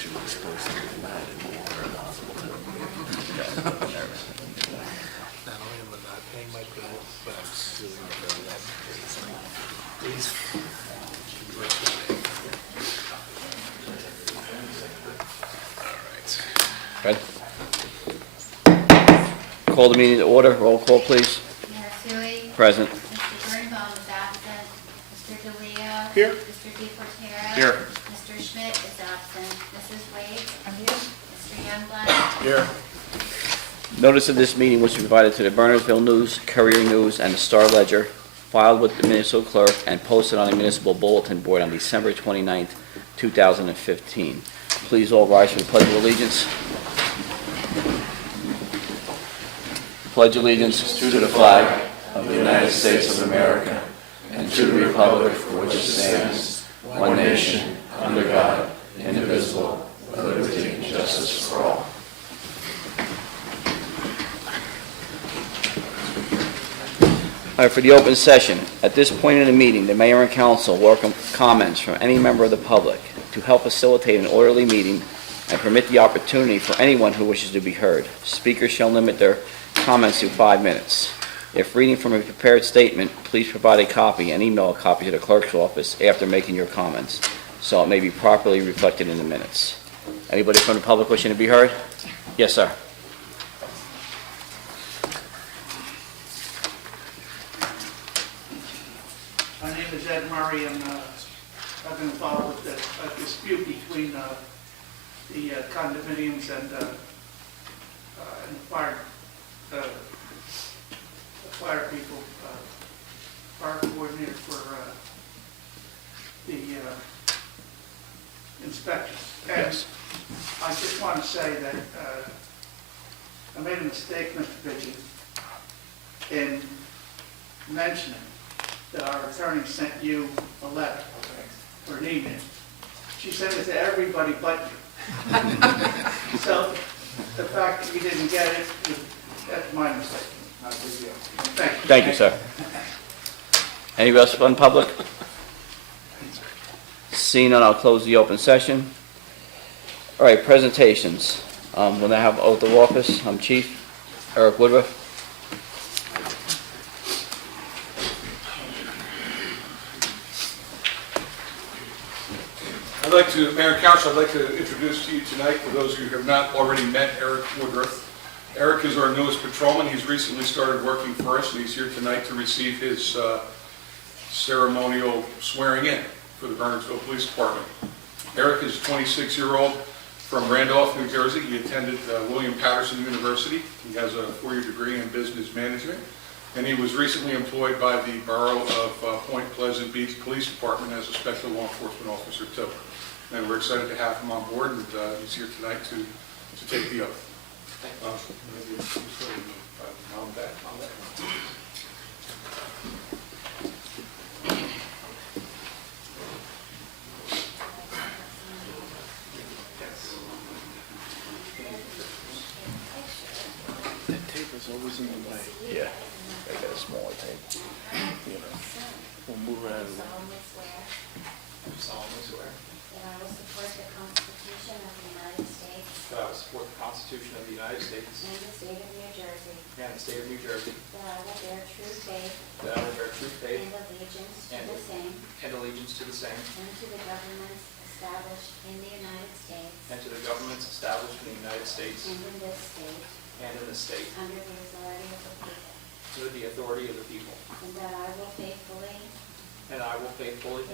Should we expose something bad and make her impossible to? Not only am I not paying my bill, but I'm suing her for that. Please. Fred? Call the meeting to order. Roll call, please. Mayor Sui. Present. Mr. Birnbaum is absent. Mr. DeLeo. Here. Mr. DePortero. Here. Mr. Schmidt is absent. Mrs. Wade. I'm here. Mr. Youngblood. Here. Notice of this meeting was provided to the Bernardsville News, Courier News, and the Star Ledger, filed with the municipal clerk, and posted on the municipal bulletin board on December 29th, 2015. Please all rise for the Pledge of Allegiance. Pledge allegiance to the flag of the United States of America and to the republic for which it stands, one nation, under God, indivisible, with liberty and justice for all. All right, for the open session, at this point in the meeting, the mayor and council welcome comments from any member of the public to help facilitate an orderly meeting and permit the opportunity for anyone who wishes to be heard. Speakers shall limit their comments to 5 minutes. If reading from a prepared statement, please provide a copy and email a copy to the clerk's office after making your comments, so it may be properly reflected in the minutes. Anybody from the public wishing to be heard? Yes, sir. My name is Ed Murray, and I've been involved with a dispute between the condominiums and the fire people, fire coordinator for the inspection. And Yes. I just want to say that I made a mistake, Mr. Bidgie, in mentioning that our attorney sent you a letter or an email. She sent it to everybody but you. So the fact that you didn't get it, that's my mistake. Not a big deal. Thank you. Thank you, sir. Anybody else from the public? Seeing none, I'll close the open session. All right, presentations. When I have oath of office, I'm Chief Eric Woodruff. Mayor and Council, I'd like to introduce to you tonight, for those of you who have not already met Eric Woodruff. Eric is our newest patrolman. He's recently started working for us, and he's here tonight to receive his ceremonial swearing in for the Bernardsville Police Department. Eric is a 26-year-old from Randolph, New Jersey. He attended William Patterson University. He has a 4-year degree in business management, and he was recently employed by the Borough of Point Pleasant Beach Police Department as a special law enforcement officer too. And we're excited to have him on board, and he's here tonight to take the oath. That tape is always in the way. Yeah, I got a smaller tape. You know, we'll move around. Solemnly swear That I will support the Constitution of the United States that I will support the Constitution of the United States and the state of New Jersey. and the state of New Jersey, That I will bear true faith that I will bear true faith and allegiance to and- the same and allegiance to the same and to the governments established in the United States and to the governments established in the United States and in this state and in this state under the authority of the people. to the authority of the people. And that I will faithfully,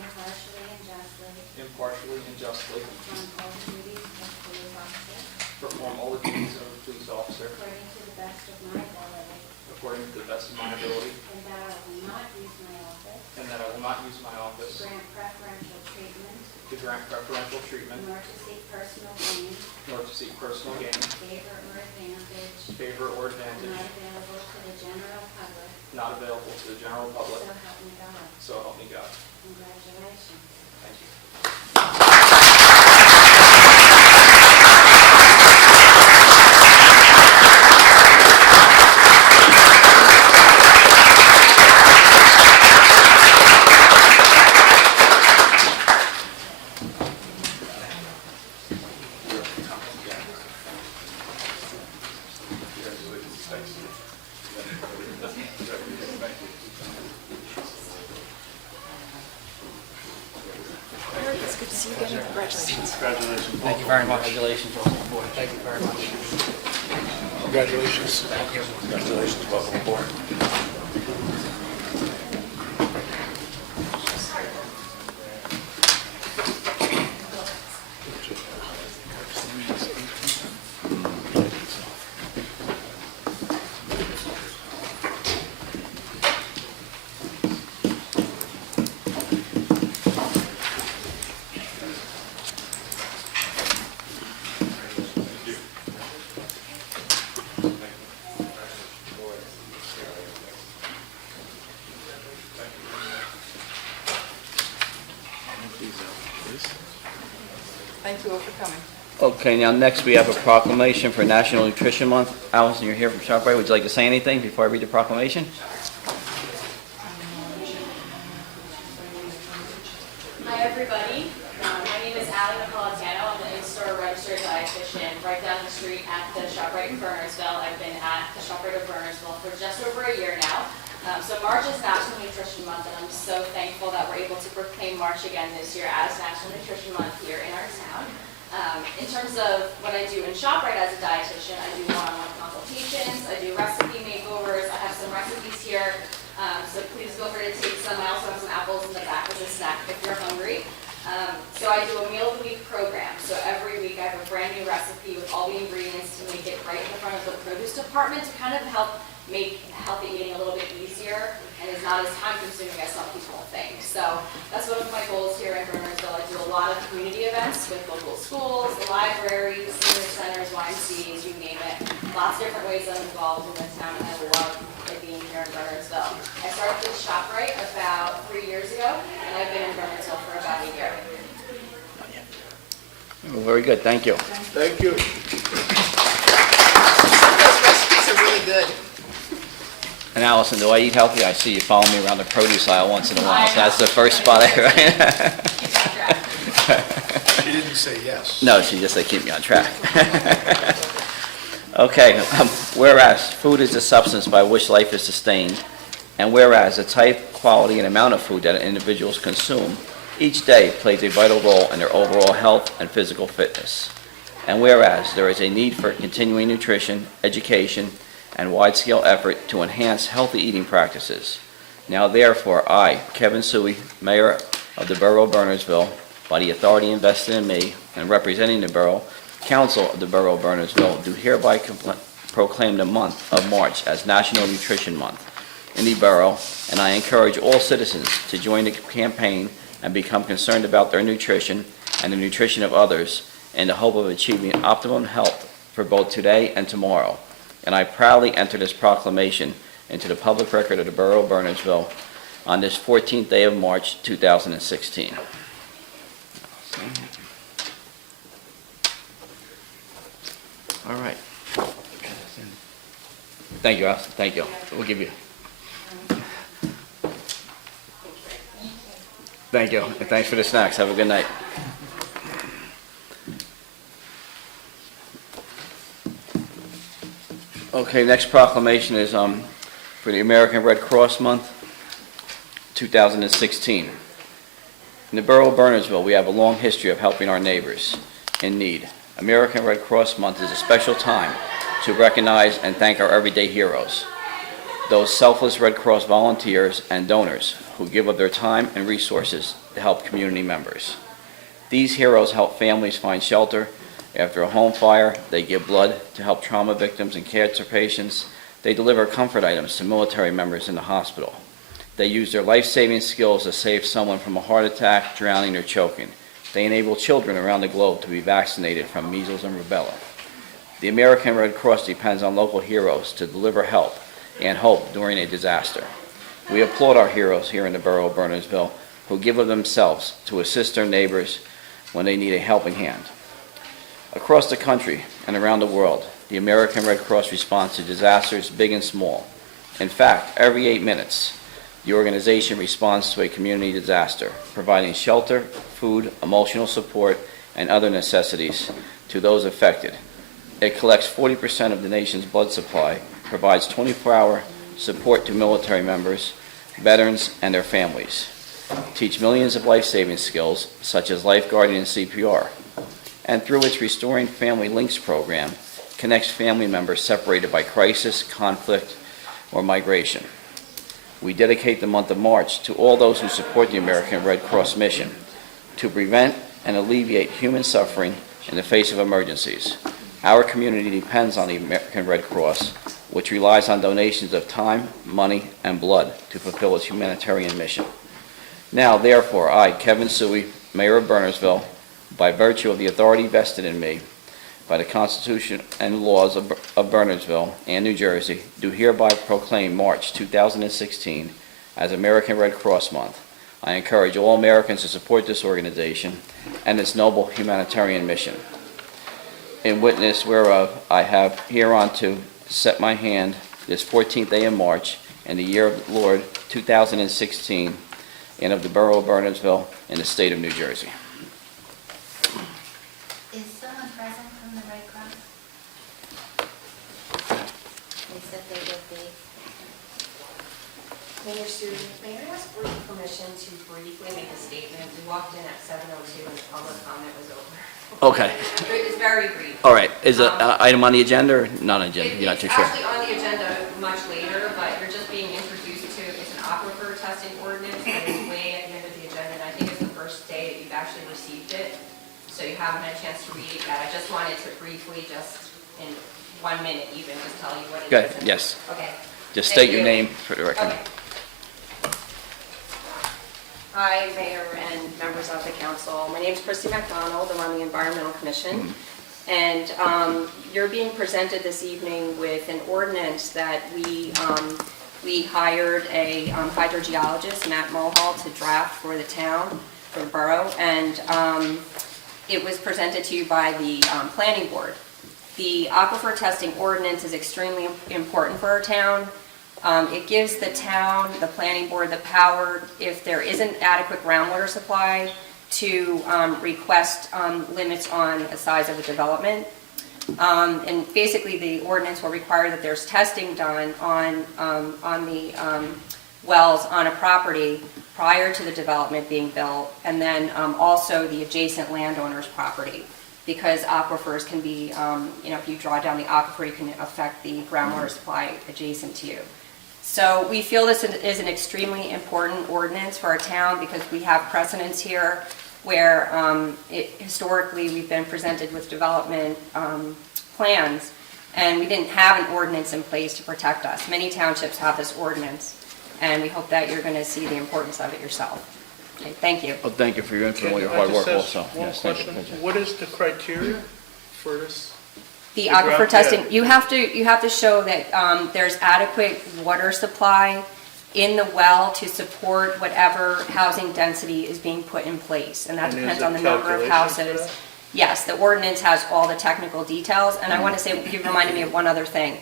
impartially, and justly perform all the duties of a police officer perform all the duties of a police officer according to the best of my ability. according to the best of my ability, And that I will not use my office and that I will not use my office to grant preferential treatment to grant preferential treatment nor to seek personal gain, nor to seek personal gain, favor, or advantage favor, or advantage not available to the general public. not available to the general public. So help me God. So help me God. Congratulations. Thank you. see you again. Congratulations. Thank you very much. Congratulations, welcome aboard. Thank you very much. Congratulations. Thank you. Congratulations, welcome aboard. Thank you all for coming. Okay, now next we have a proclamation for National Nutrition Month. Allison, you're here from ShopRite. Would you like to say anything before I read the proclamation? Hi, everybody. My name is Allie Napolitano. I'm the in-store registered dietitian right down the street at the ShopRite in Bernardsville. I've been at the ShopRite of Bernardsville for just over a year now. So March is National Nutrition Month, and I'm so thankful that we're able to proclaim March again this year as National Nutrition Month here in our town. In terms of what I do in ShopRite as a dietitian, I do one-on-one consultations, I do recipe makeovers, I have some recipes here, so please feel free to take some. I also have some apples in the back as a snack if you're hungry. So I do a meal of the week program, so every week I have a brand new recipe with all the ingredients to make it right in the front of the produce department to kind of help make healthy eating a little bit easier and is not as time consuming as some people think. So that's one of my goals here in Bernardsville. I do a lot of community events with local schools, libraries, senior centers, YMCAs, you name it. Lots of different ways I'm involved in the town, and I love it being here in Bernardsville. I started with ShopRite about 3 years ago, and I've been in Bernardsville for about a year. Oh, very good, thank you. Thank you. Some of those recipes are really good. And Allison, do I eat healthy? I see you follow me around the produce aisle once in a while, so that's the first spot I, right? She didn't say yes. No, she just said keep me on track. Okay, whereas food is the substance by which life is sustained, and whereas the type, quality, and amount of food that individuals consume each day plays a vital role in their overall health and physical fitness, and whereas there is a need for continuing nutrition, education, and wide-scale effort to enhance healthy eating practices. Now therefore, I, Kevin Suey, Mayor of the Borough of Bernardsville, by the authority invested in me and representing the Borough Council of the Borough of Bernardsville, do hereby proclaim the month of March as National Nutrition Month in the borough, and I encourage all citizens to join the campaign and become concerned about their nutrition and the nutrition of others in the hope of achieving optimum health for both today and tomorrow. And I proudly enter this proclamation into the public record of the Borough of Bernardsville on this 14th day of March, 2016. All right. Thank you, Allison. Thank you. We'll give you. Thank you, and thanks for the snacks. Have a good night. Okay, next proclamation is for the American Red Cross Month, 2016. In the Borough of Bernardsville, we have a long history of helping our neighbors in need. American Red Cross Month is a special time to recognize and thank our everyday heroes, those selfless Red Cross volunteers and donors who give of their time and resources to help community members. These heroes help families find shelter after a home fire. They give blood to help trauma victims and cancer patients. They deliver comfort items to military members in the hospital. They use their life-saving skills to save someone from a heart attack, drowning, or choking. They enable children around the globe to be vaccinated from measles and rubella. The American Red Cross depends on local heroes to deliver help and hope during a disaster. We applaud our heroes here in the Borough of Bernardsville who give of themselves to assist their neighbors when they need a helping hand. Across the country and around the world, the American Red Cross responds to disasters big and small. In fact, every 8 minutes, the organization responds to a community disaster, providing shelter, food, emotional support, and other necessities to those affected. It collects 40% of the nation's blood supply, provides 24-hour support to military members, veterans, and their families. teach millions of life-saving skills such as lifeguarding and CPR, and through its Restoring Family Links program, connects family members separated by crisis, conflict, or migration. We dedicate the month of March to all those who support the American Red Cross mission to prevent and alleviate human suffering in the face of emergencies. Our community depends on the American Red Cross, which relies on donations of time, money, and blood to fulfill its humanitarian mission. Now, therefore, I, Kevin Suey, Mayor of Bernardsville, by virtue of the authority vested in me by the Constitution and laws of Bernardsville and New Jersey, do hereby proclaim March 2016 as American Red Cross Month. I encourage all Americans to support this organization and its noble humanitarian mission. In witness whereof, I have hereunto set my hand this 14th day of March in the year of the Lord 2016, and of the Borough of Bernardsville in the state of New Jersey. Is someone present from the Red Cross? They said they would be. Mayor Sue, may I ask for your permission to briefly make a statement? We walked in at 7:02 and the public comment was over. Okay. It was very brief. All right. Is it an item on the agenda or not on the agenda? You're not too It's sure? actually on the agenda much later, but you're just being introduced to, it's an aquifer testing ordinance, and it's way at the end of the agenda, and I think it's the first day that you've actually received it, so you haven't had a chance to read it yet. I just wanted to briefly, just in 1 minute even, just tell you what it Good, is. yes. Okay. Just Thank state your you. name for the record. Okay. Hi, Mayor and members of the council. My name is Christy McDonald. I'm on the Environmental Commission. And you're being presented this evening with an ordinance that we hired a hydrogeologist, Matt Mulhall, to draft for the town, for the borough. And it was presented to you by the planning board. The aquifer testing ordinance is extremely important for our town. It gives the town, the planning board, the power, if there isn't adequate groundwater supply, to request limits on the size of the development. And basically, the ordinance will require that there's testing done on the wells on a property prior to the development being built, and then also the adjacent landowner's property. Because aquifers can be, if you draw down the aquifer, it can affect the groundwater supply adjacent to you. So we feel this is an extremely important ordinance for our town because we have precedents here where historically we've been presented with development plans and we didn't have an ordinance in place to protect us. Many townships have this ordinance and we hope that you're going to see the importance of it yourself. Okay, thank you. Well, thank you for your input and all your Can I hard just work ask also. one Yes, thank you. question? What is the criteria for this? The The ground- aquifer testing, yeah. you have to show that there's adequate water supply in the well to support whatever housing density is being put in place, and that And depends is on it the number of calculations for houses. that? Yes, the ordinance has all the technical details, and I want to say, you reminded me of one other thing.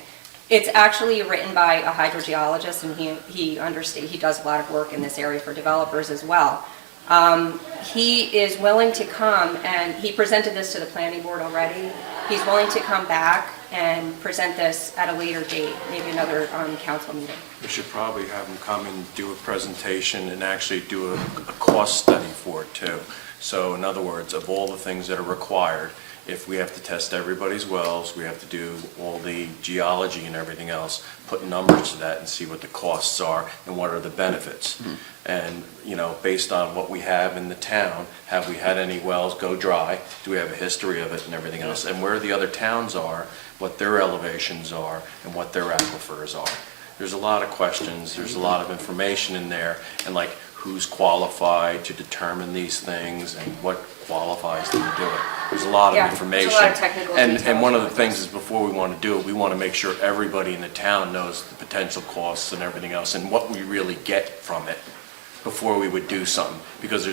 It's actually written by a hydrogeologist, and he does a lot of work in this area for developers as well. He is willing to come, and he presented this to the planning board already. He's willing to come back and present this at a later date, maybe another council meeting. We should probably have them come and do a presentation and actually do a cost study for it too. So in other words, of all the things that are required, if we have to test everybody's wells, we have to do all the geology and everything else, put numbers to that and see what the costs are and what are the benefits. And, based on what we have in the town, have we had any wells go dry? Do we have a history of it and everything else? And where the other towns are, what their elevations are, and what their aquifers are. There's a lot of questions, there's a lot of information in there, and like who's qualified to determine these things and what qualifies them to do it. There's a lot of Yeah, information. there's a lot of technical And details one of the with things this. is before we want to do it, we want to make sure everybody in the town knows the potential costs and everything else and what we really get from it before we would do something. Because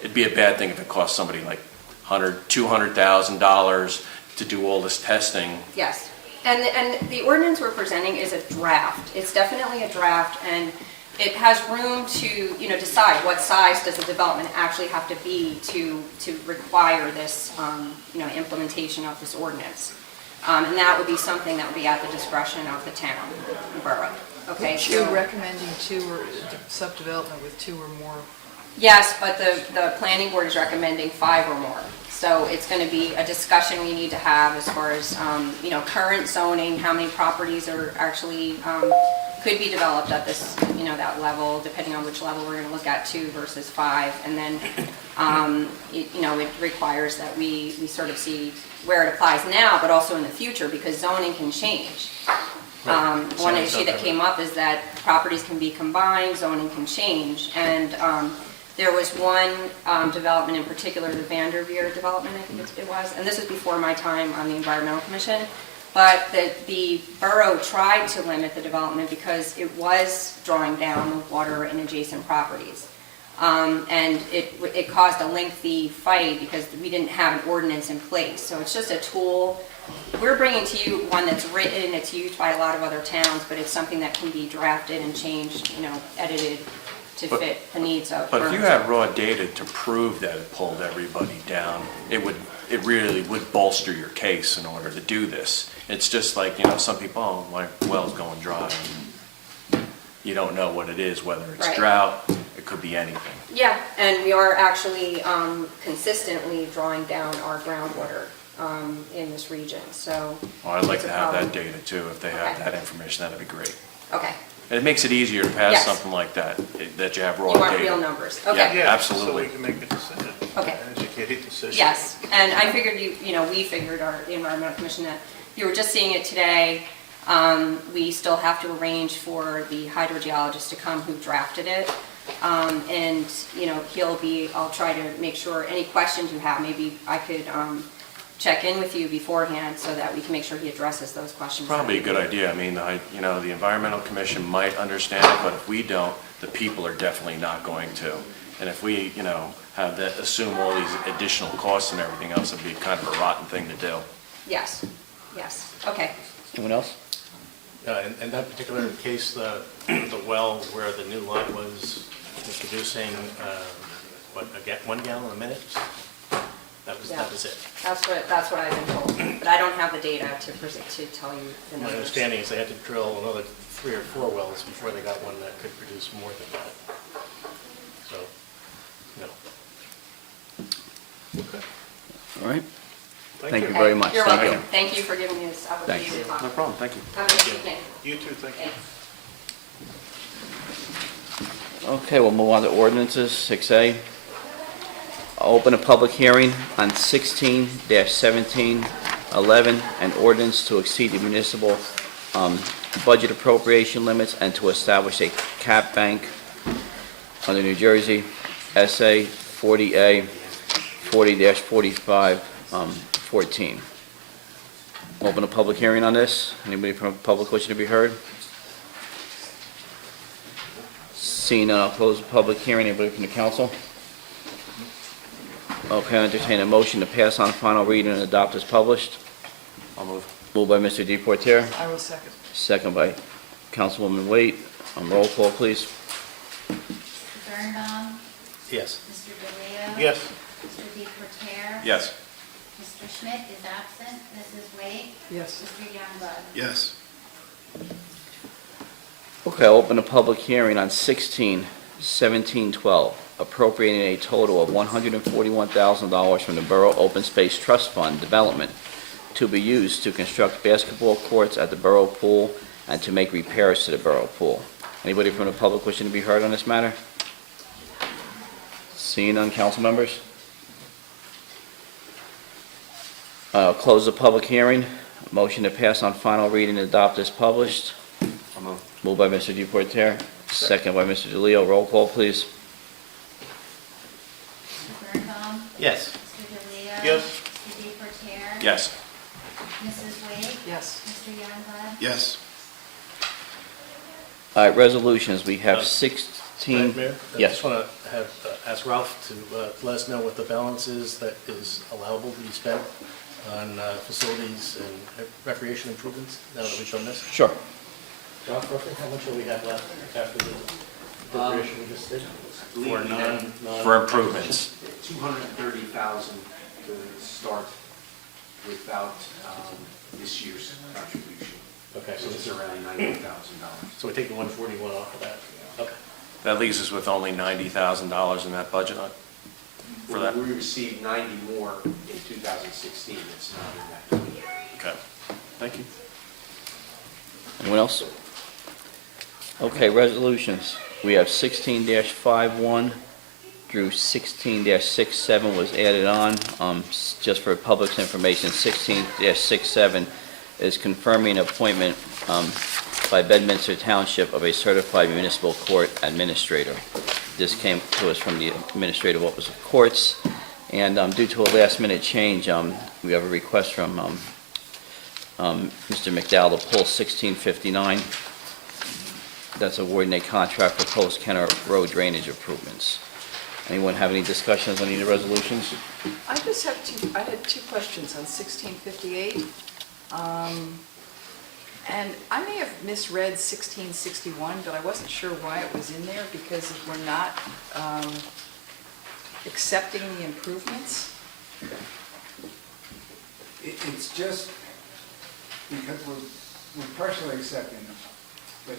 it'd be a bad thing if it cost somebody like $200,000 to do all this testing. Yes, and the ordinance we're presenting is a draft. It's definitely a draft, and it has room to, decide what size does the development actually have to be to require this, implementation of this ordinance. And that would be something that would be at the discretion of the town, the borough. Okay, Aren't you so recommending two or subdevelopment with two or more Yes, but the planning board is recommending 5 or more. So it's going to be a discussion we need to have as far as, current zoning, how many properties are actually, could be developed at this, that level, depending on which level we're going to look at, 2 versus 5. And then, it requires that we sort of see where it applies now, but also in the future, because zoning can change. One issue that came up is that properties can be combined, zoning can change, and there was one development in particular, the Vanderveer development, I think it was, and this is before my time on the Environmental Commission, but the borough tried to limit the development because it was drawing down the water in adjacent properties. And it caused a lengthy fight because we didn't have an ordinance in place. So it's just a tool. We're bringing to you one that's written, it's used by a lot of other towns, but it's something that can be drafted and changed, edited to fit the needs of. But if you had raw data to prove that it pulled everybody down, it really would bolster your case in order to do this. It's just like, some people, oh, my well's going dry. And you don't know what it is, whether it's Right. drought, it could be anything. Yeah, and we are actually consistently drawing down our groundwater in this region, so. Well, I'd like it's to a have that problem. data too. If they have Okay. that information, that'd be great. Okay, And it makes it easier to pass Yes. something like that you have raw you data. want real numbers, Yeah, okay. Yeah, absolutely. So we can make a decision. Okay. An educated decision. Yes, and I figured we figured, the Environmental Commission, that you were just seeing it today. We still have to arrange for the hydrogeologist to come who drafted it. And, I'll try to make sure any questions you have, maybe I could check in with you beforehand so that we can make sure he addresses those questions. Probably a good idea. I mean, the Environmental Commission might understand it, but if we don't, the people are definitely not going to. And if we, have that, assume all these additional costs and everything else, it'd be kind of a rotten thing to do. Yes, okay. Anyone else? In that particular case, the well where the new line was producing, 1 gallon a minute? That was it. That's what I've been told, but I don't have the data to tell you the My numbers. understanding is they had to drill another 3 or 4 wells before they got one that could produce more than that. So, no. Okay. All right. Thank you very much. You're Thank welcome. you. Thank you for giving me this opportunity Thank to talk. No problem, thank you. Have a nice evening. You too, thank you. Thanks. Okay, we'll move on to ordinances, 6A. I'll open a public hearing on 16-1711, an ordinance to exceed the municipal budget appropriation limits and to establish a cap bank under New Jersey SA 40A 40-4514. Open a public hearing on this. Anybody from the public wishing to be heard? Seeing none, I'll close the public hearing. Anybody from the council? Okay, I entertain a motion to pass on final reading and adopt as published. I'll move. Moved by Mr. Deportaire, I will second. second by Councilwoman Waite. Roll call, please. Mr. Birnbaum, Yes. Mr. DeLeo. Yes. Mr. Deportaire. Yes. Mr. Schmidt is absent. Mrs. Wade. Yes. Mr. Youngblood. Yes. Okay, I'll open a public hearing on 16-1712, appropriating a total of $141,000 from the Borough Open Space Trust Fund Development to be used to construct basketball courts at the Borough Pool and to make repairs to the Borough Pool. Anybody from the public wishing to be heard on this matter? Seeing none, council members? Close the public hearing. Motion to pass on final reading and adopt as published. I'll move. Moved by Mr. Deportaire, second by Mr. DeLeo. Roll call, please. Mr. Birnbaum, Yes. Mr. DeLeo. Yes. Mr. Deportaire. Yes. Mrs. Wade. Yes. Mr. Youngblood. Yes. All right, resolutions, we have Madam 16. Mayor? I Yes. just want to ask Ralph to let us know what the balance is that is allowable to be spent on facilities and recreation improvements now that we've done this. Sure. Ralph, roughly how much do we have left after the appropriation we just did? For non. For improvements. 230,000 to start without this year's contribution. Okay, so Which this is is around $90,000. So we take the 141 off of that? Okay. That leaves us with only $90,000 in that budget for that? We received 90 more in 2016, it's not in that number. Okay, thank you. Anyone else? Okay, resolutions. We have 16-51 through 16-67 was added on. Just for public's information, 16-67 is confirming appointment by Bedminster Township of a certified municipal court administrator. This came to us from the Administrative Office of Courts, and due to a last-minute change, we have a request from Mr. McDowell to pull 1659. That's awarding a contract for Post Kenner Road drainage improvements. Anyone have any discussions on any of the resolutions? I had two questions on 1658. And I may have misread 1661, but I wasn't sure why it was in there, because if we're not accepting the improvements. It's just because we're partially accepting them, but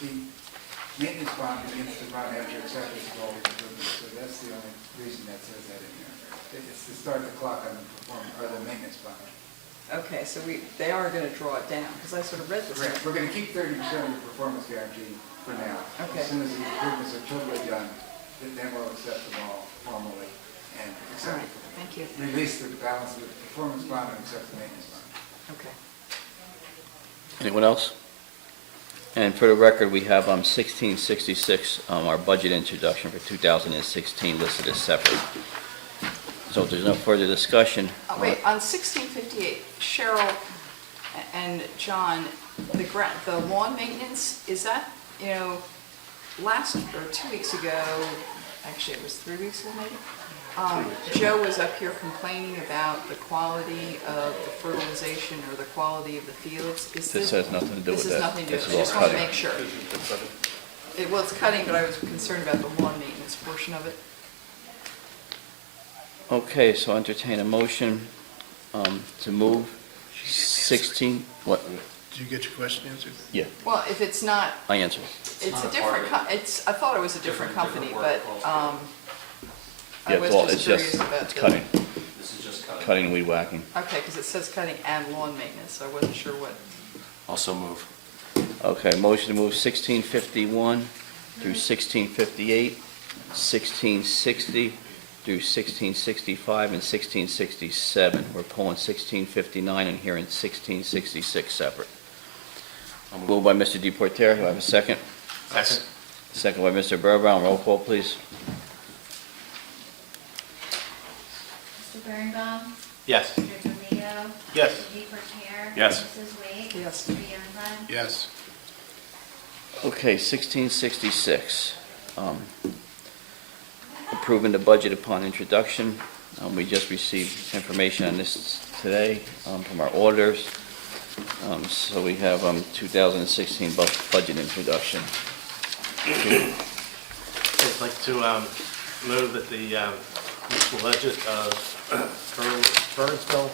the maintenance bond begins to run after acceptance of all the improvements, so that's the only reason that says that in there. It's to start the clock on the the maintenance bond. Okay, so they are going to draw it down, because I sort of read this. Correct. We're going to keep 30% of the performance guarantee for now. Okay. As soon as the improvements are totally done, then we'll accept them all formally and All accept right, thank you. release the balance of the performance bond and accept the maintenance bond. Okay. Anyone else? And for the record, we have 1666, our budget introduction for 2016 listed as separate. So if there's no further discussion. Wait, on 1658, Cheryl and John, the lawn maintenance, is that, last, or 2 weeks ago, actually it was 3 weeks ago maybe, Joe was up here complaining about the quality of the fertilization or the quality of the fields. This has nothing to do with that. This has nothing to do This with it, I is just all want to cutting. make sure. Well, it's cutting, but I was concerned about the lawn maintenance portion of it. Okay, so entertain a motion to move 16, what? Did you get your question answered? Yeah, Well, if it's not, I answered. it's a different, I thought it was a different company, but I Yeah, was it's just curious just, about it's the... cutting, This is just cutting. cutting and weed whacking. Okay, because it says cutting and lawn maintenance, so I wasn't sure what. Also move. Okay, motion to move 1651 through 1658, 1660 through 1665, and 1667. We're pulling 1659 and hearing 1666 separate. Moved by Mr. Deportaire, do I have a second? Second. Second by Mr. Burbine, roll call, please. Mr. Birnbaum? Yes. Mr. DeLeo? Yes. Mr. DePorter? Yes. Mrs. Wade? Yes. Mr. Youngblood? Yes. Okay, 1666. Approving the budget upon introduction. We just received information on this today from our auditors. So we have 2016 budget introduction. I'd like to move that the municipal budget of Bernardsville,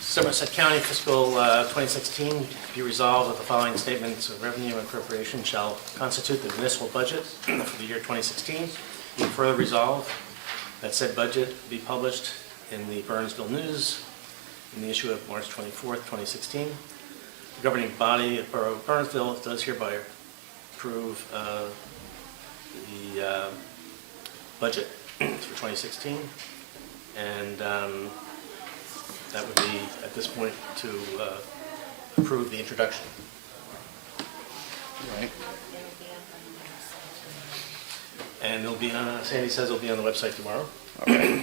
Somerset County fiscal 2016 be resolved that the following statements of revenue and appropriation shall constitute the municipal budget for the year 2016. Be further resolved that said budget be published in the Bernardsville News in the issue of March 24th, 2016. The governing body of Borough of Bernardsville does hereby approve the budget for 2016, and that would be, at this point, to approve the introduction. Right. And it'll be on, Sandy says it'll be on the website tomorrow. All right.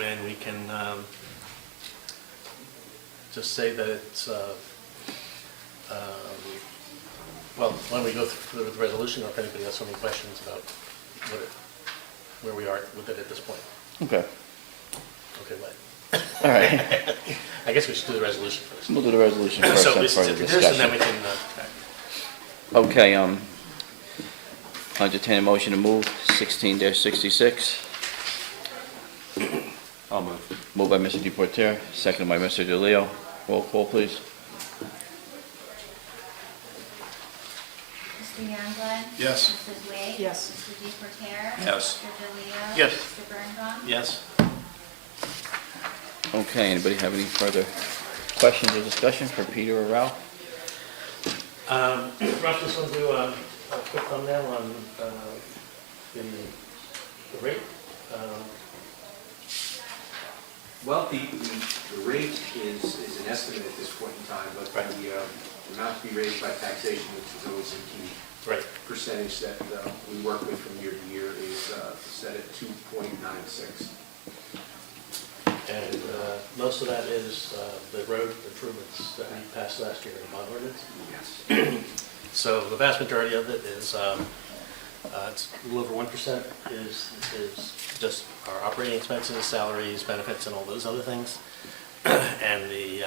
And we can just say that it's, well, why don't we go through the resolution, or if anybody has any questions about where we are with it at this point. Okay, Okay, what? all right. I guess we should do the resolution first. We'll do the resolution first, So then this is further introduced, and then we discussion. can, Okay, entertain a motion to move 16-66. I'll move. Moved by Mr. Deportaire, seconded by Mr. DeLeo. Roll call, please. Mr. Youngblood? Yes. Mrs. Wade? Yes. Mr. DePorter? Yes. Mr. DeLeo? Yes. Mr. Birnbaum? Yes. Okay, anybody have any further questions or discussion for Peter or Ralph? Ralph, just want to do a quick thumbnail on the rate. Well, the rate is an estimate at this point in time, but Right. the amount to be raised by taxation, which is always a key Right. percentage that we work with from year to year, is set at 2.96. And most of that is the road improvements that we passed last year in the bond ordinance. Yes. So the vast majority of it is, it's a little over 1% is just our operating expenses, salaries, benefits, and all those other things. And the,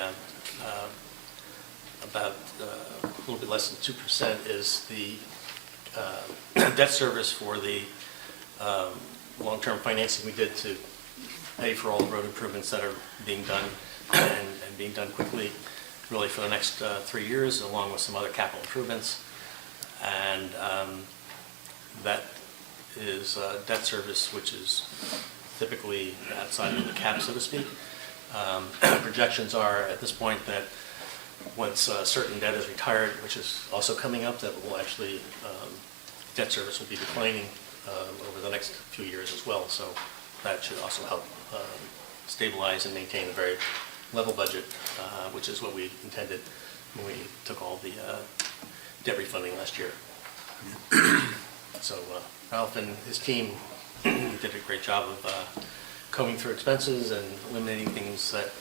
about a little bit less than 2% is the debt service for the long-term financing we did to pay for all the road improvements that are being done and being done quickly, really for the next 3 years, along with some other capital improvements. And that is debt service, which is typically outside of the cap, so to speak. Projections are at this point that once certain debt is retired, which is also coming up, that will actually, debt service will be declining over the next few years as well. So that should also help stabilize and maintain a very level budget, which is what we intended when we took all the debt refunding last year. So Ralph and his team did a great job of combing through expenses and eliminating things that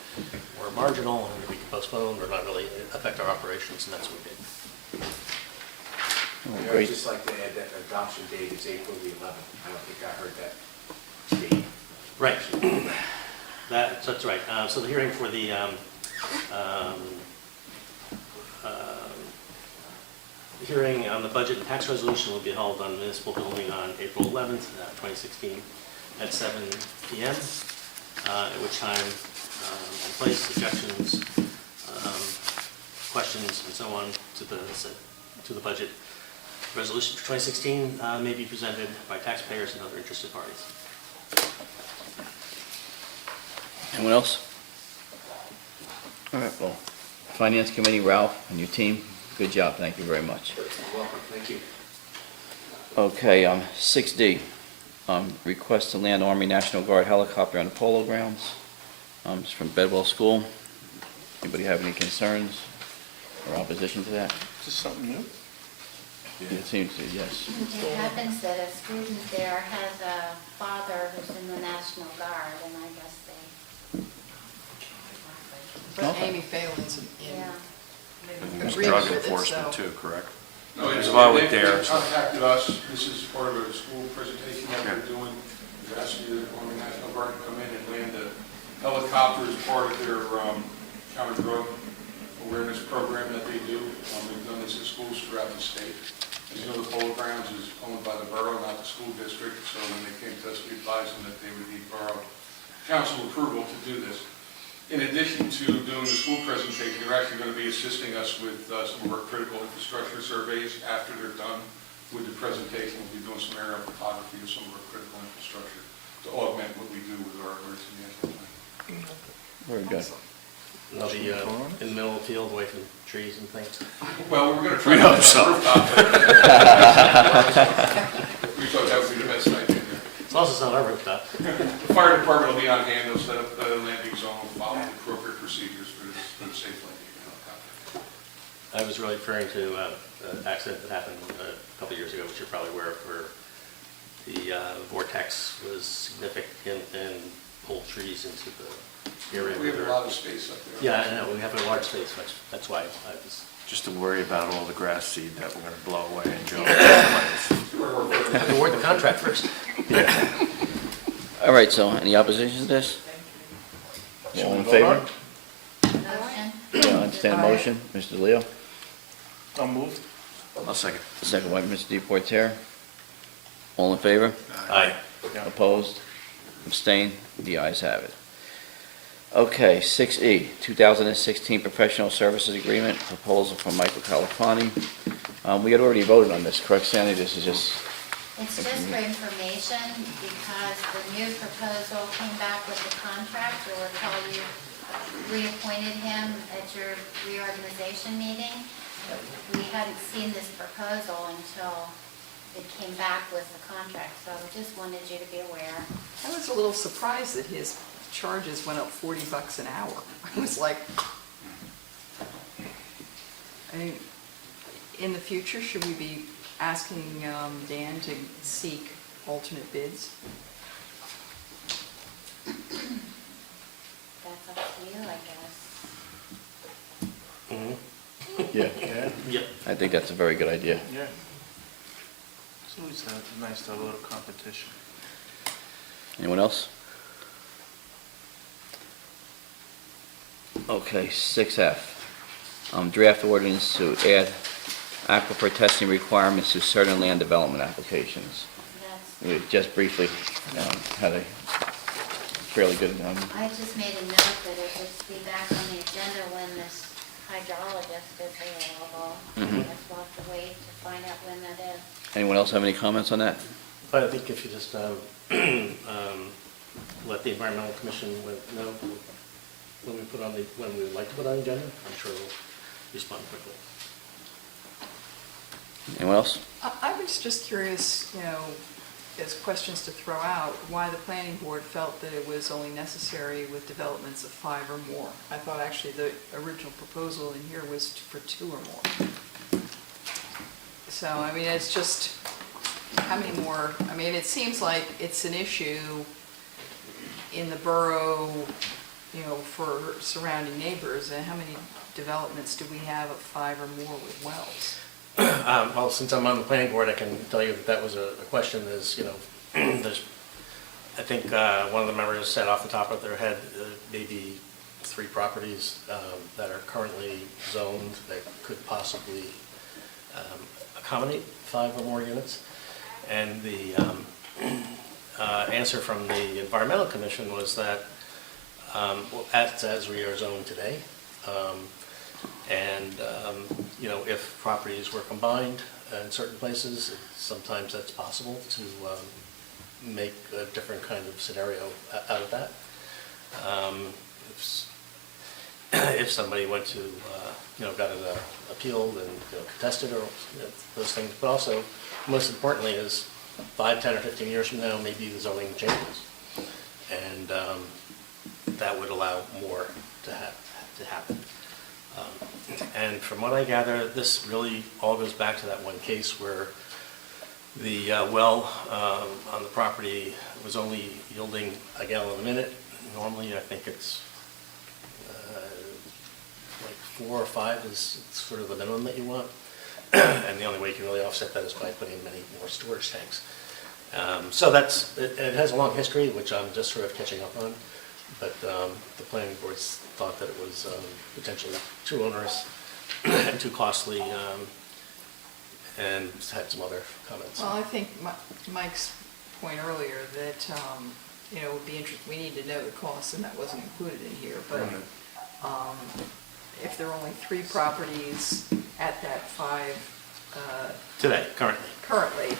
were marginal and we could postpone or not really affect our operations, and that's what we did. I'd Great. just like to add that adoption date is April the 11th. I don't think I heard that date. Right. That's right. So the hearing for the hearing on the budget and tax resolution will be held on the municipal building on April 11th, 2016 at 7 p.m., at which time, in place, objections, questions, and so on to the budget resolution for 2016 may be presented by taxpayers and other interested parties. Anyone else? All right, well, Finance Committee, Ralph and your team, good job, thank you very much. You're welcome. Thank you. Okay, 6D, request to land Army National Guard helicopter on the Polo Grounds. It's from Bedwell School. Anybody have any concerns or opposition to that? Is this something new? It seems to, yes. It happens that a student there has a father who's in the National Guard, and I guess they, But Okay. Amy Phelan's yeah. There's agreed drug with it, enforcement so- too, correct? No, As it's, well with they theirs. contacted us. This is part of a school presentation that we're doing. They're asking the Army National Guard to come in and land a helicopter as part of their counter-drug awareness program that they do. We've done this in schools throughout the state. As you know, the Polo Grounds is owned by the borough, not the school district, so when they came to us, we advised them that they would need borough council approval to do this. In addition to doing the school presentation, they're actually going to be assisting us with some of our critical infrastructure surveys after they're done with the presentation. We'll be doing some aerial photography of some of our critical infrastructure to augment what we do with our emergency management plan. Very good. They'll be in the middle of the field, away from trees and things. Well, we're going to try to hope have so. a rooftop. We thought that would be the best idea. As long as it's not our rooftop. The fire department will be on hand. They'll set up the landing zone, follow the appropriate procedures for the safe landing of the helicopter. I was really referring to an accident that happened a couple of years ago, which you're probably aware of, where the vortex was significant and pulled trees into the area. We have a lot of space up there. Yeah, I know, we have a large space, that's why I was, Just to worry about all the grass seed that we're gonna blow away and Joe. I have to award the contract first. All right, so any opposition to this? All in favor? Motion? Yeah, I understand the motion. Mr. Leo? I'll move. I'll second. Second by Mr. DePorter. All in favor? Aye. Opposed? Abstained? The ayes have it. Okay, 6E, 2016 Professional Services Agreement, proposal from Michael Califani. We had already voted on this, correct, Sandy? This is just, It's just for information because the new proposal came back with the contract. You'll recall you reappointed him at your reorganization meeting. We hadn't seen this proposal until it came back with the contract, so I just wanted you to be aware. I was a little surprised that his charges went up $40 an hour. I was like, I mean, in the future, should we be asking Dan to seek alternate bids? That's up to you, I guess. yeah, Yep. I think that's a very good idea. Yeah. It's always nice to have a little competition. Anyone else? Okay, 6F, draft ordinance to add aquifer testing requirements to certain land development applications. That's, We just briefly had a fairly good, I just made a note that it would be back on the agenda when this hydrologist is available. Mhm. I guess we'll have to wait to find out when that is. anyone else have any comments on that? But I think if you just let the environmental commission know when we would like to put on the agenda, I'm sure we'll respond quickly. Anyone else? I was just curious, as questions to throw out, why the planning board felt that it was only necessary with developments of 5 or more. I thought actually the original proposal in here was for 2 or more. So, I mean, it's just, how many more, I mean, it seems like it's an issue in the borough, for surrounding neighbors, and how many developments do we have of 5 or more with wells? Well, since I'm on the planning board, I can tell you that was a question is, there's, I think one of the members said off the top of their head, maybe 3 properties that are currently zoned that could possibly accommodate 5 or more units. And the answer from the Environmental Commission was that as we are zoned today, if properties were combined in certain places, sometimes that's possible to make a different kind of scenario out of that. If somebody went to, got it appealed and contested or those things, but also most importantly is 5, 10, or 15 years from now, maybe the zoning changes, and that would allow more to happen. And from what I gather, this really all goes back to that one case where the well on the property was only yielding a gallon a minute. Normally, I think it's like 4 or 5 is sort of the minimum that you want. And the only way you can really offset that is by putting many more storage tanks. So it has a long history, which I'm just sort of catching up on. But the planning boards thought that it was potentially too onerous and too costly, and had some other comments. Well, I think Mike's point earlier that, it would be interesting, we need to know the cost, and that wasn't included in here, but if there are only 3 properties at that 5... Today, currently. Currently,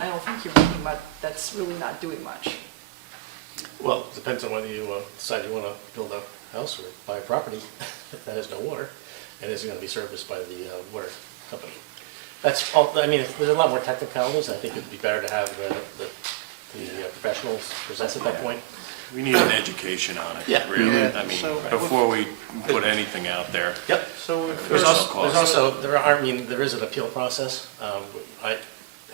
I don't think you're making much, that's really not doing much. Well, it depends on whether you decide you want to build a house or buy a property that has no water and isn't going to be serviced by the water company. That's all. I mean, there's a lot more technicalities. I think it'd be better to have the professionals present at that point. We need an education on it, Yeah. really. Yeah. I mean, So- before we put anything out there. Yep. So if There's There's no also, cost. there is an appeal process. I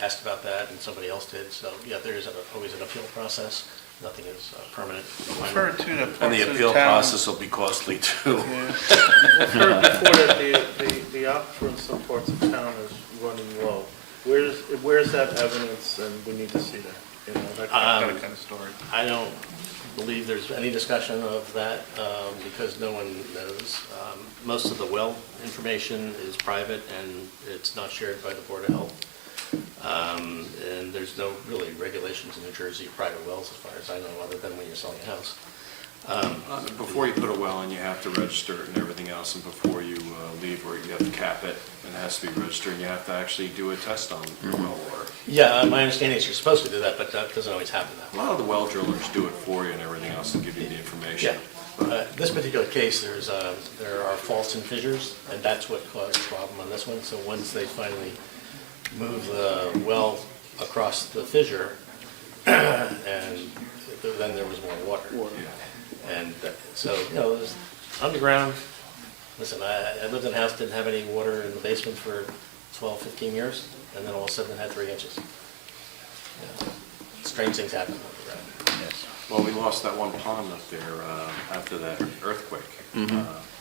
asked about that and somebody else did. So yeah, there is always an appeal process. Nothing is permanent. refer to the And the appeal process will be costly too. Yeah. Refer before that the aquifer in some parts of town is running low. Where's that evidence, and we need to see that, that kind of story. I don't believe there's any discussion of that because no one knows. Most of the well information is private and it's not shared by the Board of Health. And there's no really regulations in New Jersey of private wells as far as I know, other than when you're selling a house. Before you put a well in, you have to register it and everything else, and before you leave, or you have to cap it, and it has to be registered, and you have to actually do a test on your well water. Yeah, my understanding is you're supposed to do that, but that doesn't always happen that A way. lot of the well drillers do it for you and everything else and give you the information. Yeah. This particular case, there are faults and fissures, and that's what caused the problem on this one. So once they finally move the well across the fissure, and then there was more water. And so, you know, it was underground. Listen, I lived in a house, didn't have any water in the basement for 12, 15 years, and then all of a sudden it had 3 inches. Yeah. Strange things happen underground. Yes. Well, we lost that one pond up there after that earthquake a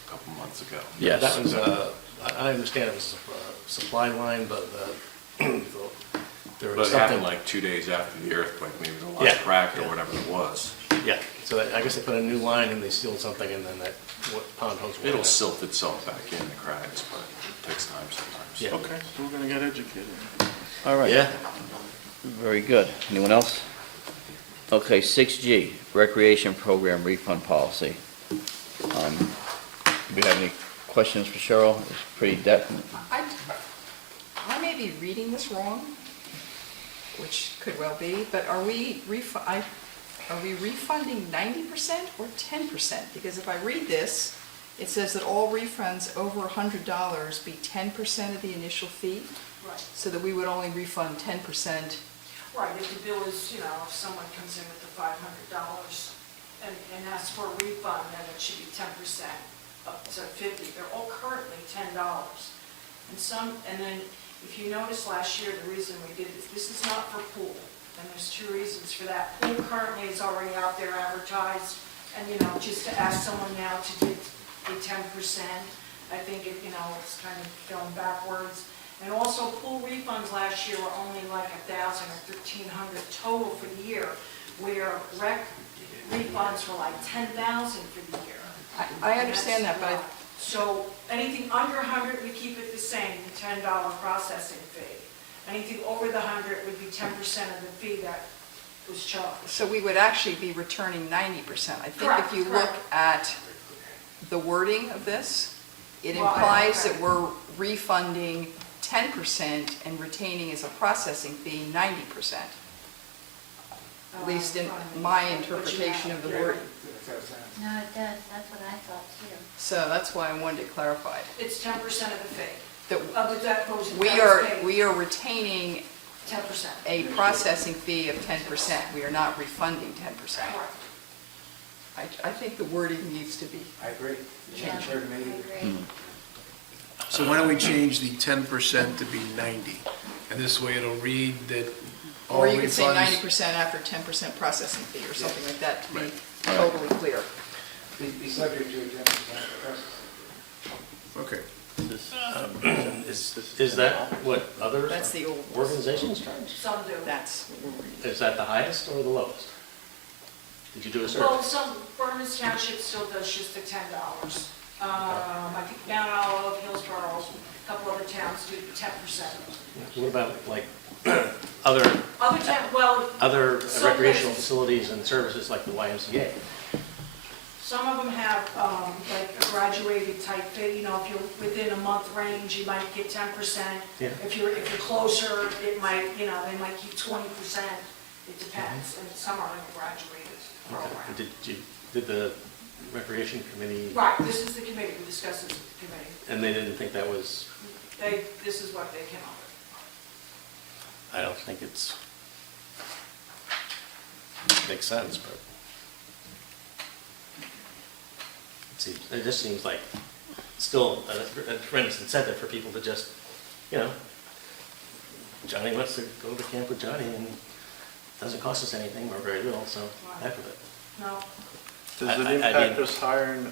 couple months ago. Yes. That was, I understand it was a supply line, but there But was it something. happened like 2 days after the earthquake, maybe the line cracked or whatever it was. Yeah, so I guess they put a new line and they sealed something, and then that pond hose. It'll silt itself back in the cracks, but it takes time sometimes. Yeah. Okay, so we're gonna get educated. All right. Yeah, Very good. Anyone else? Okay, 6G, Recreation Program Refund Policy. Do you have any questions for Cheryl? It's pretty I may be reading this wrong, which could well be, but are we refunding 90% or 10%? Because if I read this, it says that all refunds over $100 be 10% of the initial fee, Right, so that we would only refund 10%. right, if the bill is, you know, if someone comes in with the $500 and asks for a refund, then it should be 10% up to 50. They're all currently $10. And then, if you notice last year, the reason we did this is not for pool, and there's 2 reasons for that. Pool currently is already out there advertised, and, you know, just to ask someone now to get a 10%, I think it, you know, it's kind of going backwards. And also, pool refunds last year were only like 1,000 or 1,500 total for the year, where rec refunds were like 10,000 for the year. I understand that, but So anything under 100, we keep it the same, the $10 processing fee. Anything over the 100 would be 10% of the fee that was charged. so we would actually be returning 90%. I think Correct, if you look at the wording of this, it Well, implies okay. that we're refunding 10% and retaining as a processing fee 90%. At least in my interpretation of the word. No, it does, that's what I thought too. So that's why I wanted it clarified. It's 10% of the fee. That Of the debt goes. we are retaining 10%. a processing fee of 10%. We are not refunding 10%. Correct. I think the wording needs to be. I agree. Yeah, Change her to I me. agree. So why don't we change the 10% to be 90? And this way it'll read that all Or you could say refunds. 90% after 10% processing fee or something like that to be Right. totally clear. Be subject to a 10% process. Okay. is that what other That's the old, organizations charge? Some do. that's what we're reading. Is that the highest or the lowest? Did you do a survey? Well, some, Bernards Township still does just the $10. I think Mount Olive, Hillsborough, a couple other towns do 10%. What about like other Other town, well, some recreational places- facilities and services like the YMCA? some of them have like a graduated type fee, you know, if you're within a month range, you might get 10%. Yeah. If you're closer, it might, you know, they might keep 20%. It depends, and some are in a graduated program. Did the recreation committee, Right, this is the committee, we discussed this with the committee. and they didn't think that was, This is what they came up with. I don't think it's, makes sense, but it just seems like still a tremendous incentive for people to just, you know, Johnny wants to go to camp with Johnny and it doesn't cost us anything or very little, so heck with it. No, Does it I impact mean- us hiring,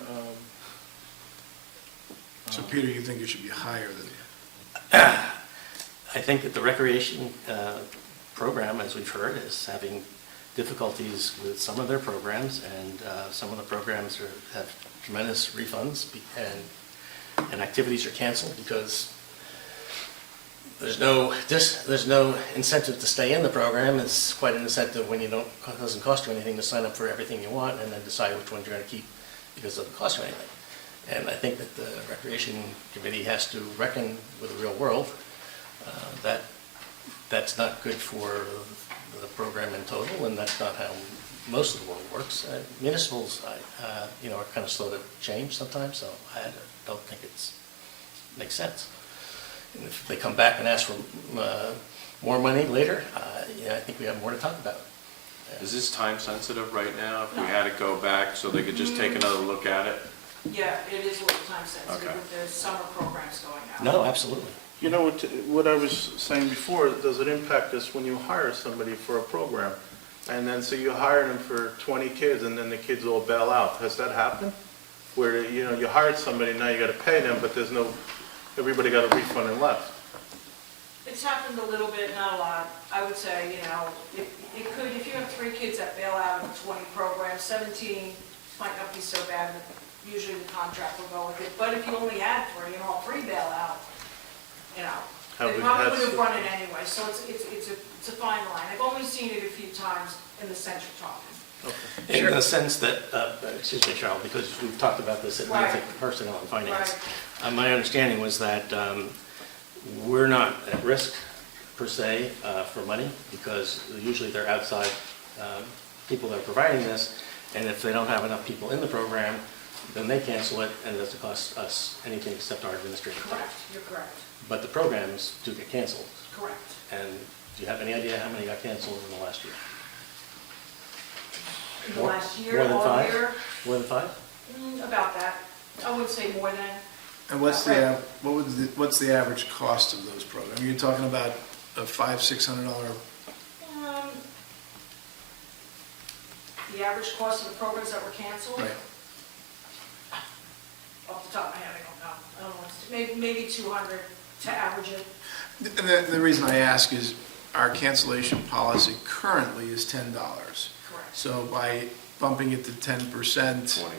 So Peter, you think it should be higher than? I think that the recreation program, as we've heard, is having difficulties with some of their programs, and some of the programs have tremendous refunds, and activities are canceled because there's no incentive to stay in the program. It's quite an incentive when it doesn't cost you anything to sign up for everything you want and then decide which ones you're going to keep because it doesn't cost you anything. And I think that the Recreation Committee has to reckon with the real world that that's not good for the program in total, and that's not how most of the world works. Municipals, are kind of slow to change sometimes, so I don't think it makes sense. And if they come back and ask for more money later, I think we have more to talk about. Is this time sensitive right now? If we had to go back so they could just take another look at it? Yeah, it is a little time sensitive Okay. with the summer programs going out. No, absolutely. You know, what I was saying before, does it impact us when you hire somebody for a program? And then, so you hire them for 20 kids, and then the kids all bail out. Has that happened? Where, you hired somebody, now you gotta pay them, but everybody got a refund and left. It's happened a little bit, not a lot. I would say, it could, if you have 3 kids that bail out of a 20 program, 17 might not be so bad. Usually the contract will go with it. But if you only had 3 and all 3 bail out, Have they we probably had would have some- run it anyway. So it's a fine line. I've only seen it a few times in the central Taunton. In the sense that, excuse me, Cheryl, because we've talked about this at length, Right. personnel and finance. Right. My understanding was that we're not at risk per se for money because usually they're outside people that are providing this, and if they don't have enough people in the program, then they cancel it and it doesn't cost us anything except our administrative time. Correct, you're correct. But the programs do get canceled. Correct. And do you have any idea how many got canceled in the last year? In the More- last year, more than all 5? year, More than 5? about that. I would say more than. And what's the average cost of those programs? You're talking about a $500-600? The average cost of the programs that were canceled? Right. Off the top of my head, I don't know, maybe 200 to average it. And the reason I ask is our cancellation policy currently is $10. Correct. So by bumping it to 10%, 20,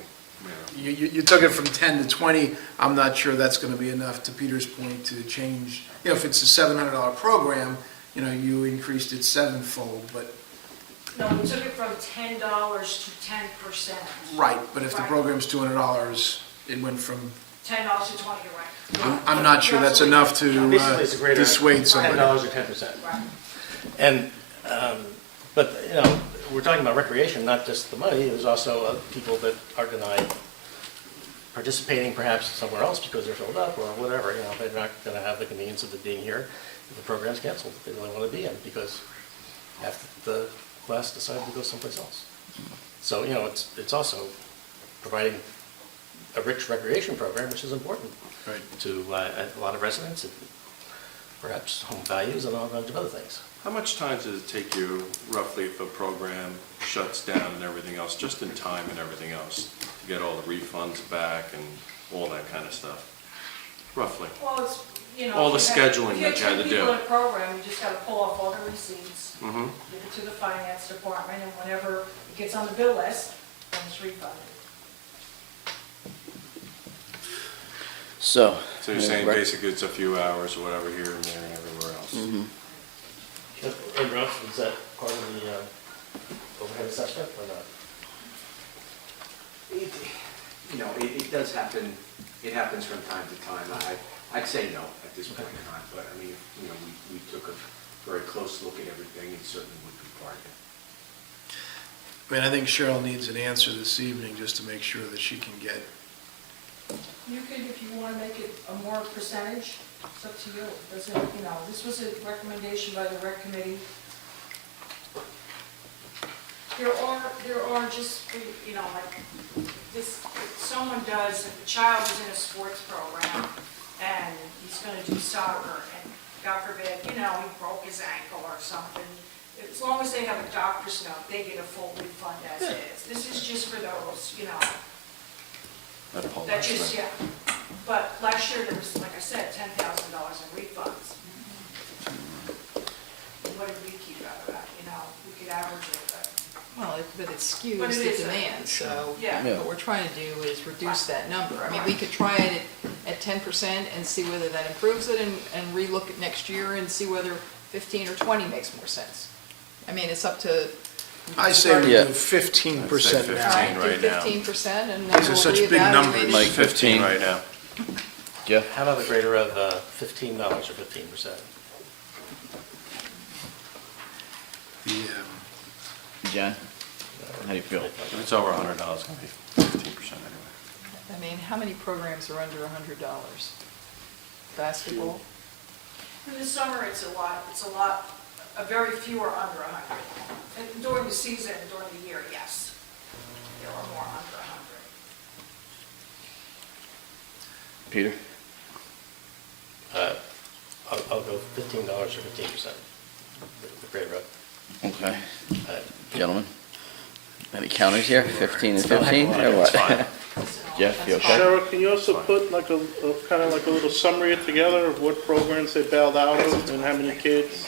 you took it from 10 to 20. I'm not sure that's going to be enough, to Peter's point, to change. If it's a $700 program, you increased it sevenfold, but. No, we took it from $10 to 10%. Right, but if the Right. program's $200, it went from, $10 to 20, you're right. I'm not sure that's enough to Basically, it's a greater dissuade somebody. $10 or 10%. Right. And, but, we're talking about recreation, not just the money. There's also people that are denied participating perhaps somewhere else because they're filled up or whatever. They're not going to have the convenience of it being here if the program's canceled that they really want to be in because half the class decided to go someplace else. So, it's also providing a rich recreation program, which is important to a lot of residents, and perhaps home values and all kinds of other things. How much time does it take you roughly if a program shuts down and everything else, just in time and everything else, to get all the refunds back and all that kind of stuff? Roughly. Well, it's, All the if you have- scheduling that you had to If you have 10 people do. in a program, you just got to pull off all the receipts, Mm-hmm. give it to the finance department, and whenever it gets on the bill list, then it's refunded. So. So you're saying basically it's a few hours or whatever here and there and everywhere else? Mhm. And Ralph, is that part of the overhead assessment or not? It does happen, it happens from time to time. I'd say no at this point in time, but I mean, we took a very close look at everything, it certainly would be part of it. I think Cheryl needs an answer this evening just to make sure that she can get. You could, if you want to make it a more percentage, it's up to you. This was a recommendation by the rec committee. There are just, like, this, if someone does, if a child is in a sports program and he's going to do soccer and God forbid, he broke his ankle or something, as long as they have a doctor's note, they get a full refund as is. This is just for those, that just, yeah. But last year, there was, like I said, $10,000 in refunds. What did we keep out of that? We could average it, but Well, but it But skews it the is a- demand, so Yeah. Yeah. what we're trying to do is reduce that number. I mean, we could try it at 10% and see whether that improves it and relook at next year and see whether 15 or 20 makes more sense. I mean, it's up to. I say we Yeah. do 15% I'd say now. 15. right Do now. 15% and then These are we'll such big reevaluate numbers. it. Like 15 15. right now. Jeff? How about the greater of $15 or 15%? John? How do you feel? If it's over $100, it's going to be 15% anyway. I mean, how many programs are under $100? Basketball? In the summer, it's a very few are under 100. And during the season, during the year, yes, there are more under 100. Peter? I'll go $15 or 15%, the greater of. Okay. Uh, Gentlemen? Any counters here? 15 and It's not 15, like a or lot. what? Jeff, you okay? Cheryl, can you also put like a kind of like a little summary together of what programs they bailed out of and how many kids,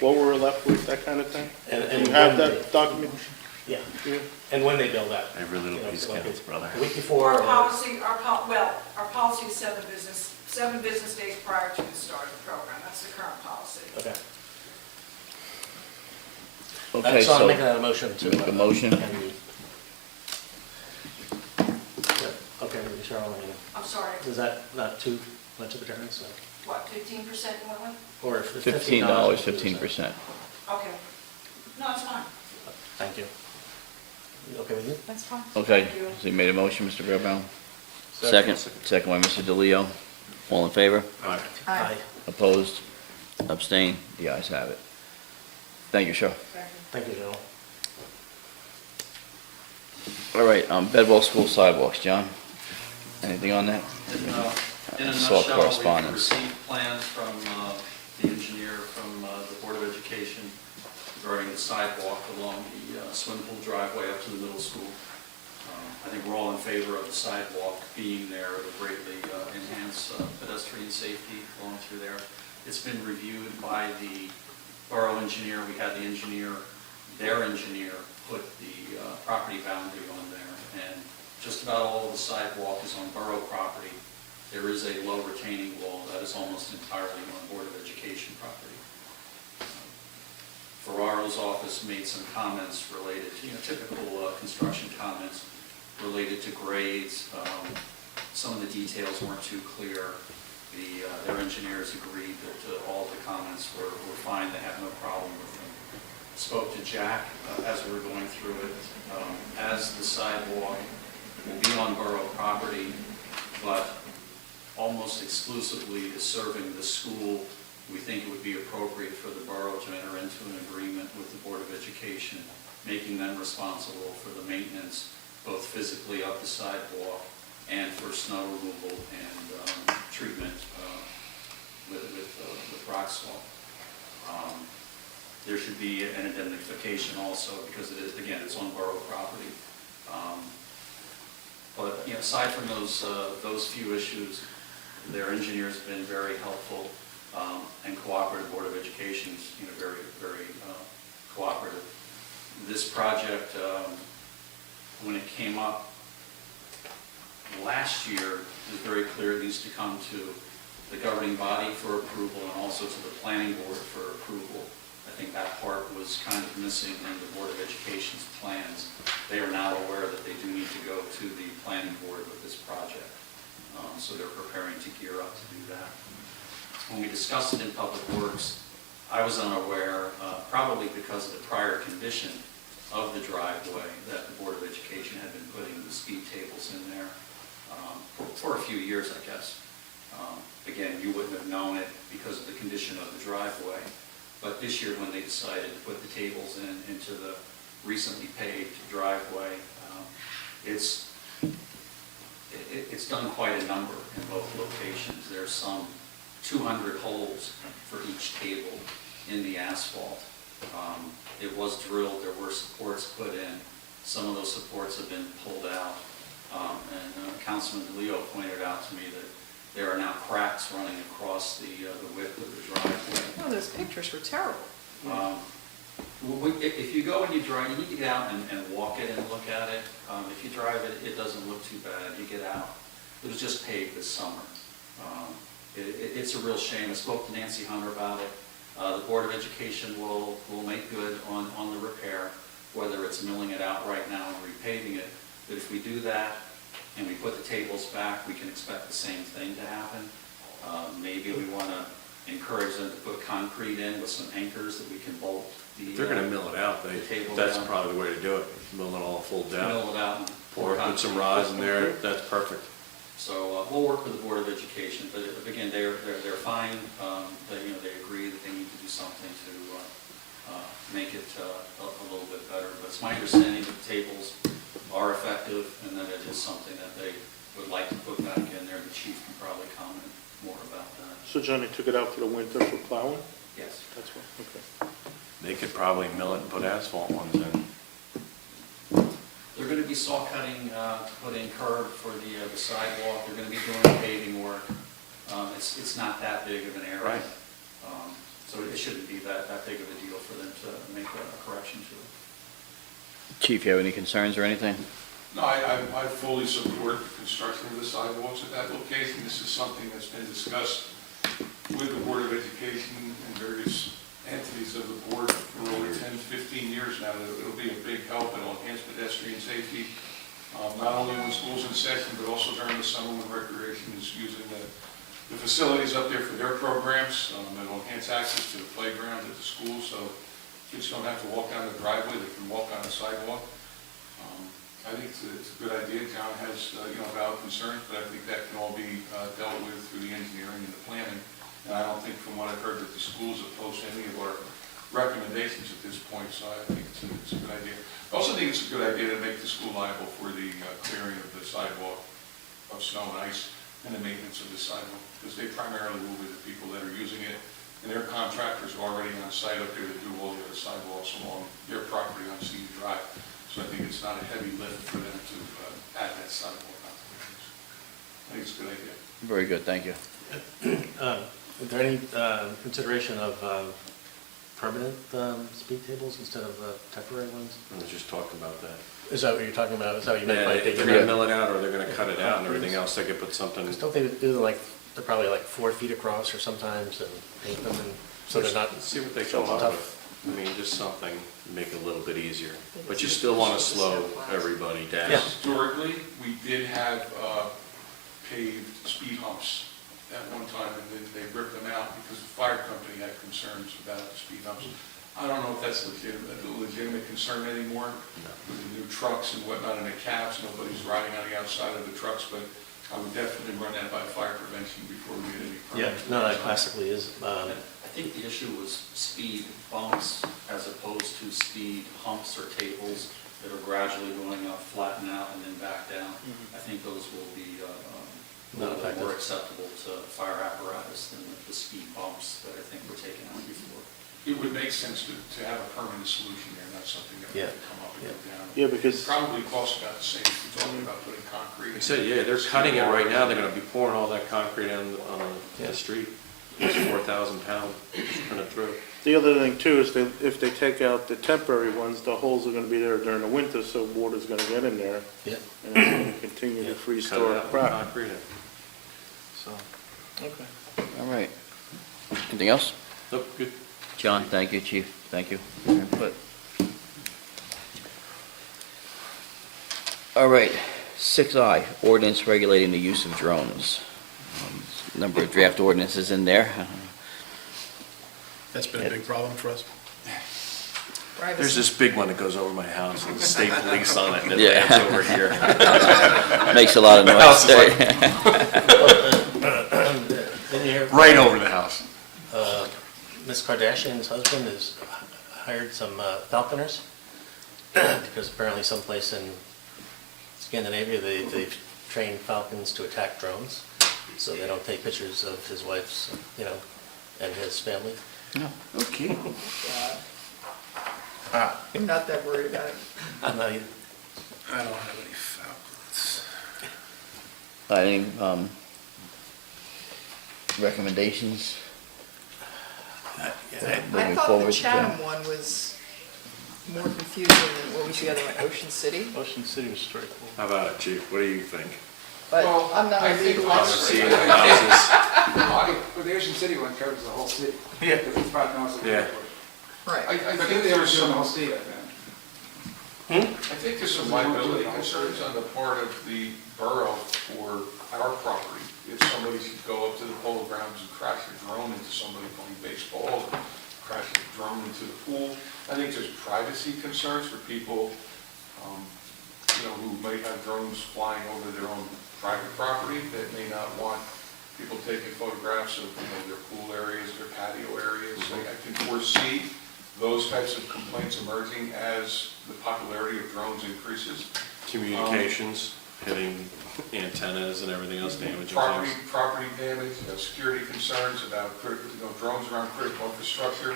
what we were left with, that kind of thing? And You have when that document? Yeah, and when they build that. Every little You know, piece so like counts, brother. A week before. Our or- policy, our policy is 7 business days prior to the start of the program. That's the current policy. Okay. Okay, So I'm so, making that a motion to. Make a motion. can you- Yeah, okay, Cheryl, I mean, I'm sorry, is that not too much of a difference? what, 15% you went with? Or if it's $15, 15%. Okay. No, it's fine. Thank you. You okay with you? That's fine. Okay, Thank you. so you made a motion, Mr. Bearbaum? Second by Mr. DeLeo. All in favor? Aye. Opposed? Abstained? The ayes have it. Thank you, Cheryl. Thank you, Cheryl. All right, Bedwell School sidewalks, John? Anything on that? In a Saw nutshell, we've correspondence. received plans from the engineer from the Board of Education regarding the sidewalk along the swimming pool driveway up to the middle school. I think we're all in favor of the sidewalk being there. It'll greatly enhance pedestrian safety along through there. It's been reviewed by the borough engineer. We had the engineer, their engineer, put the property boundary on there, and just about all of the sidewalk is on borough property. There is a low retaining wall that is almost entirely on Board of Education property. Ferraro's office made some comments related to, typical construction comments related to grades. Some of the details weren't too clear. Their engineers agreed that all the comments were fine. They have no problem with them. Spoke to Jack as we were going through it. As the sidewalk will be on borough property, but almost exclusively is serving the school, we think it would be appropriate for the borough to enter into an agreement with the Board of Education, making them responsible for the maintenance, both physically of the sidewalk and for snow removal and treatment with rock salt. There should be an indemnification also, because it is, again, it's on borough property. But aside from those few issues, their engineer's been very helpful and cooperative. Board of Education's very, very cooperative. This project, when it came up last year, it was very clear it needs to come to the governing body for approval and also to the planning board for approval. I think that part was kind of missing in the Board of Education's plans. They are now aware that they do need to go to the planning board with this project. So they're preparing to gear up to do that. When we discussed it in Public Works, I was unaware, probably because of the prior condition of the driveway, that the Board of Education had been putting the speed tables in there for a few years, I guess. Again, you wouldn't have known it because of the condition of the driveway. But this year, when they decided to put the tables into the recently paved driveway, it's done quite a number in both locations. There's some 200 holes for each table in the asphalt. It was drilled, there were supports put in. Some of those supports have been pulled out. Councilman DeLeo pointed out to me that there are now cracks running across the width of the driveway. No, those pictures were terrible. If you go and you drive, you need to get out and walk it and look at it. If you drive it, it doesn't look too bad. You get out. It was just paved this summer. It's a real shame. I spoke to Nancy Hunter about it. The Board of Education will make good on the repair, whether it's milling it out right now and repaving it. But if we do that and we put the tables back, we can expect the same thing to happen. Maybe we want to encourage them to put concrete in with some anchors that we can bolt the If they're gonna mill it out, that's probably the way to do it. Mill it all full down. Mill it out and Or put some rods in there, that's perfect. So we'll work with the Board of Education, but again, they're fine. They agree that they need to do something to make it a little bit better. But it's my understanding that the tables are effective and that it is something that they would like to put back in there. The chief can probably comment more about that. So Johnny took it out for the winter for plowing? Yes. That's what, okay. They could probably mill it and put asphalt ones in. They're going to be saw cutting to put in curb for the sidewalk. They're going to be doing paving work. It's not that big of an area. Right. So it shouldn't be that big of a deal for them to make a correction to it. Chief, you have any concerns or anything? No, I fully support the construction of the sidewalks at that location. This is something that's been discussed with the Board of Education and various entities of the board for over 10, 15 years now. It'll be a big help. It'll enhance pedestrian safety, not only when school's in session, but also during the summer when recreation is using the facilities up there for their programs. It'll enhance access to the playground at the school, so kids don't have to walk down the driveway, they can walk on the sidewalk. I think it's a good idea. John has valid concerns, but I think that can all be dealt with through the engineering and the planning. And I don't think, from what I've heard, that the schools oppose any of our recommendations at this point, so I think it's a good idea. I also think it's a good idea to make the school liable for the clearing of the sidewalk of snow and ice and the maintenance of the sidewalk, because they primarily will be the people that are using it, and their contractors are already on site up there to do all the other sidewalks along their property on CD Drive. So I think it's not a heavy lift for them to add that sidewalk on. I think it's a good idea. Very good, thank you. Is there any consideration of permanent speed tables instead of temporary ones? I was just talking about that. Is that what you're talking about? Is that what you meant Yeah, by if they're gonna mill it out or they're gonna cut it out and everything else, they could put something. Because don't they do they're probably like 4 feet across or sometimes and paint them and so they're not. See what they so come up tough. with. I mean, just something to make it a little bit easier. But you still want to slow everybody down. Yeah. Historically, we did have paved speed humps at one time, and then they ripped them out because the fire company had concerns about the speed humps. I don't know if that's a legitimate concern anymore with the new trucks and whatnot in the cabs. Nobody's riding on the outside of the trucks, but I would definitely run that by fire prevention before we get any Yeah, permits. no, that classically is. I think the issue was speed bumps as opposed to speed humps or tables that are gradually going up, flatten out, and then back down. I think those will be a little bit more acceptable to fire apparatus than the speed bumps that I think were taken out before. It would make sense to have a permanent solution there, not something that we Yeah. can come up and go down. Yeah, because Probably costs about the same if you're talking about putting concrete. Like I said, yeah, they're cutting it right now, they're gonna be pouring all that concrete on Yeah. the street. It's 4,000 pounds, running through. the other thing too is if they take out the temporary ones, the holes are gonna be there during the winter, so water's gonna get in there. Yeah. And it's gonna continue to freeze Cut store it and out with crack. concrete in. So, okay. All right. Anything else? Nope, good. John, thank you, Chief, thank you for your input. All right, 6I, ordinance regulating the use of drones. Number of draft ordinances in there. That's been a big problem for us. There's this big one that goes over my house with the state police on it, and it Yeah. lands over here. Makes a lot of The noise. house is Didn't you hear? right over the house. Miss Kardashian's husband has hired some falconers because apparently someplace in Scandinavia they've trained falcons to attack drones, so they don't take pictures of his wife's, and his family. Okay. I'm not that worried about it. I'm not either. I don't have any falcons. Any recommendations? I Moving thought the forward, Chatham one was more confusing than what was the other one, Ocean City? Ocean City was straightforward. How about it, Chief? What do you think? But Well, I'm not I a think legal honestly- Seeing the houses? But the Ocean City one covers the whole city. Yeah. Because it's 5,000. Yeah. Right. I But think they were there's doing the some, whole state, I think. I think there's some liability concerns on the part of the borough for our property. If somebody should go up to the polo grounds and crash a drone into somebody playing baseball, or crash a drone into the pool. I think there's privacy concerns for people, who might have drones flying over their own private property that may not want people taking photographs of, their pool areas, their patio areas. I can foresee those types of complaints emerging as the popularity of drones increases. Communications, hitting antennas and everything else, damaging Property, things. property damage, security concerns about critical, drones around critical infrastructure.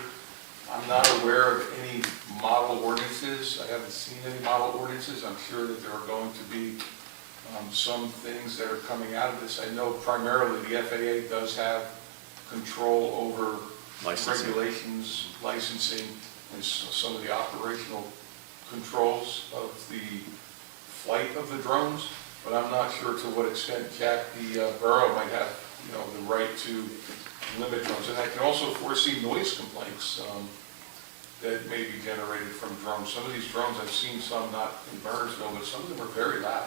I'm not aware of any model ordinances. I haven't seen any model ordinances. I'm sure that there are going to be some things that are coming out of this. I know primarily the FAA does have control over Licensing. regulations, licensing, and some of the operational controls of the flight of the drones, but I'm not sure to what extent, Jack, the borough might have, the right to limit drones. And I can also foresee noise complaints that may be generated from drones. Some of these drones, I've seen some not in Bernardsville, but some of them are very loud.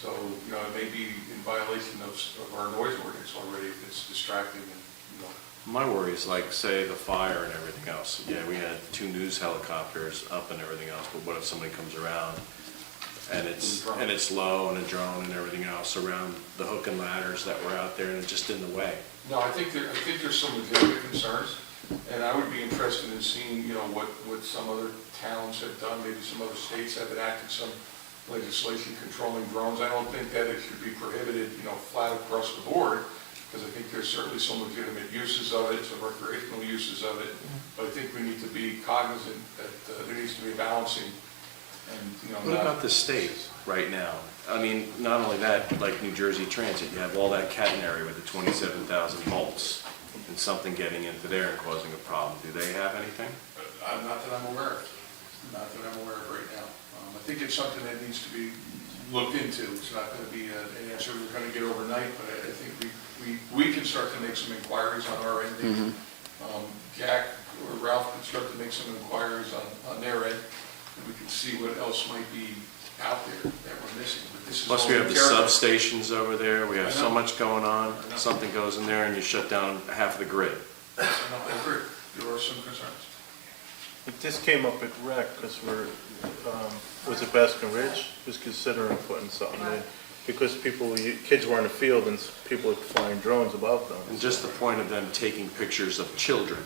So, it may be in violation of our noise ordinance already if it's distracting and, My worry is like, say, the fire and everything else. Yeah, we had 2 news helicopters up and everything else, but what if somebody comes around and it's low and a drone and everything else around the hook and ladders that were out there and it's just in the way? No, I think there's some legitimate concerns, and I would be interested in seeing, what some other towns have done, maybe some other states have enacted some legislation controlling drones. I don't think that it should be prohibited, flat across the board, because I think there's certainly some legitimate uses of it, some recreational uses of it, but I think we need to be cognizant that there needs to be balancing, and, What about the state right now? I mean, not only that, like New Jersey Transit, you have all that catenary with the 27,000 volts and something getting into there and causing a problem. Do they have anything? Not that I'm aware of. Not that I'm aware of right now. I think it's something that needs to be looked into. It's not going to be an answer we're going to get overnight, but I think we can start to make some inquiries on our end. Jack or Ralph can start to make some inquiries on their end, and we can see what else might be out there that we're missing. But this is Plus, all we have the territory. substations over there. We have I so know. much going on. Something goes in there and you shut down half of the grid. I agree. There are some concerns. But this came up at rec because was it Baskin Ridge was considering putting something in because kids were in the field and people were flying drones above them. And just the point of them taking pictures of children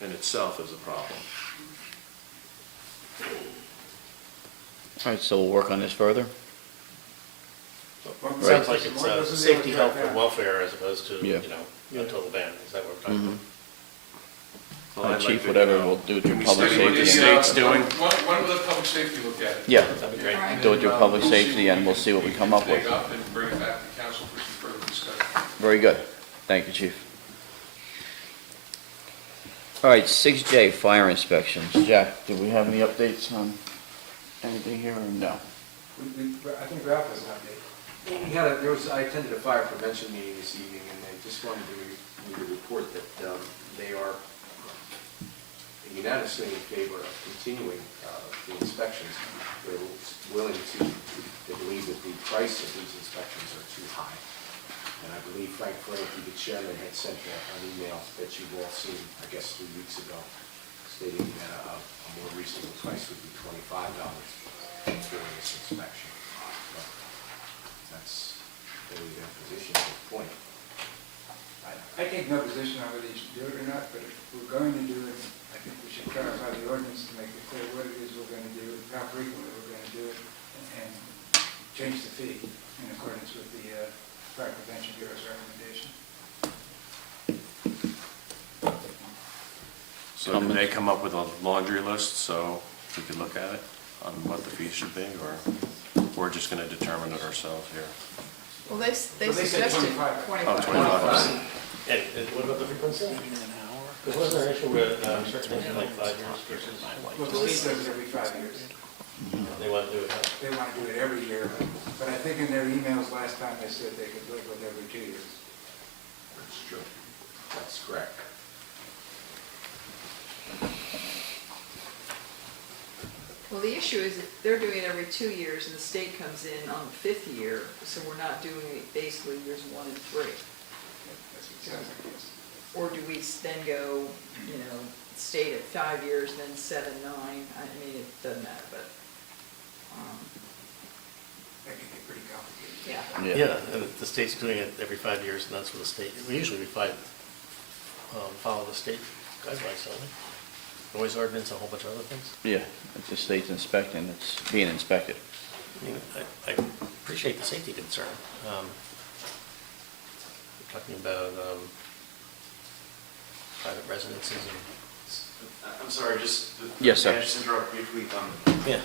in itself is a problem. All right, so we'll work on this further. It sounds like it's safety, health, and welfare as opposed to, Yeah. a total ban. Is that what we're talking about? Well, All right, I'd Chief, like to, whatever we'll do through can we public study what the safety. state's doing? When will the public safety look at it? Yeah, That'd be great. All right. do it through public We'll see safety and we'll see what we come up with. Take up and bring it back to council for some further discussion. Very good. Thank you, Chief. All right, 6J, fire inspections. Jack, do we have any updates on anything here or no? I think Ralph has an update. I attended a fire prevention meeting this evening, and I just wanted to report that they are unanimously in favor of continuing the inspections. They're willing to believe that the price of these inspections are too high. And I believe Frank Frankie, the chairman, had sent an email that you've all seen, I guess, 3 weeks ago, stating that a more reasonable price would be $25 for this inspection. But that's really their position at this point. I take no position on whether you should do it or not, but if we're going to do it, I think we should clarify the ordinance to make it clear what it is we're going to do, how frequently we're going to do it, and change the fee in accordance with the Fire Prevention Bureau's recommendation. So did they come up with a laundry list so we could look at it on what the fees should be, or we're just going to determine it ourselves here? Well, they said suggested 25. 25. Oh, 25. And what about the frequency? Was there an issue with certain things in like 5 years versus Well, the state does it every 5 years. they want to do it? They want to do it every year, but I think in their emails last time they said they could live with every 2 years. That's true. That's correct. Well, the issue is if they're doing it every 2 years and the state comes in on the 5th year, so we're not doing it basically years 1 and 3. That's what it sounds like. Yes. Or do we then go, state at 5 years, then 7, 9? I mean, it doesn't matter, but, That can get pretty complicated. yeah. Yeah, and the state's doing it every 5 years, and that's what the state, we follow the state guidelines, don't we? Noise ordinance, a whole bunch of other things. Yeah, if the state's inspecting, it's being inspected. I mean, I appreciate the safety concern. We're talking about private residences and. I'm sorry, just. Yes, sir. May I just interrupt briefly? Yeah.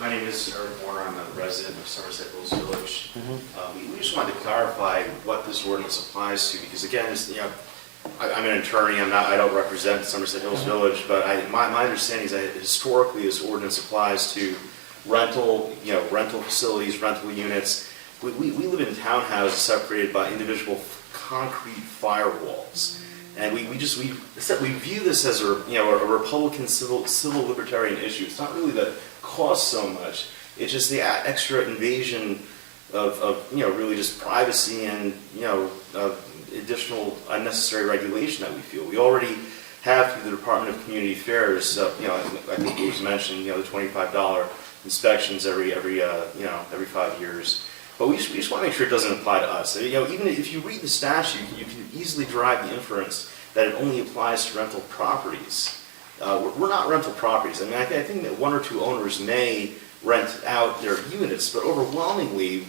My name is Eric Warner, I'm a resident of Somerset Hills Village. Mm-hmm. We just wanted to clarify what this ordinance applies to, because again, I'm an attorney, I don't represent Somerset Hills Village, but my understanding is that historically this ordinance applies to rental facilities, rental units. We live in townhouses separated by individual concrete firewalls. And we view this as a Republican civil libertarian issue. It's not really the cost so much. It's just the extra invasion of really just privacy and additional unnecessary regulation that we feel. We already have through the Department of Community Affairs. I think it was mentioned. The $25 inspections every 5 years. But we just want to make sure it doesn't apply to us. Even if you read the statute, you can easily derive the inference that it only applies to rental properties. We're not rental properties. I mean, I think that 1 or 2 owners may rent out their units, but overwhelmingly,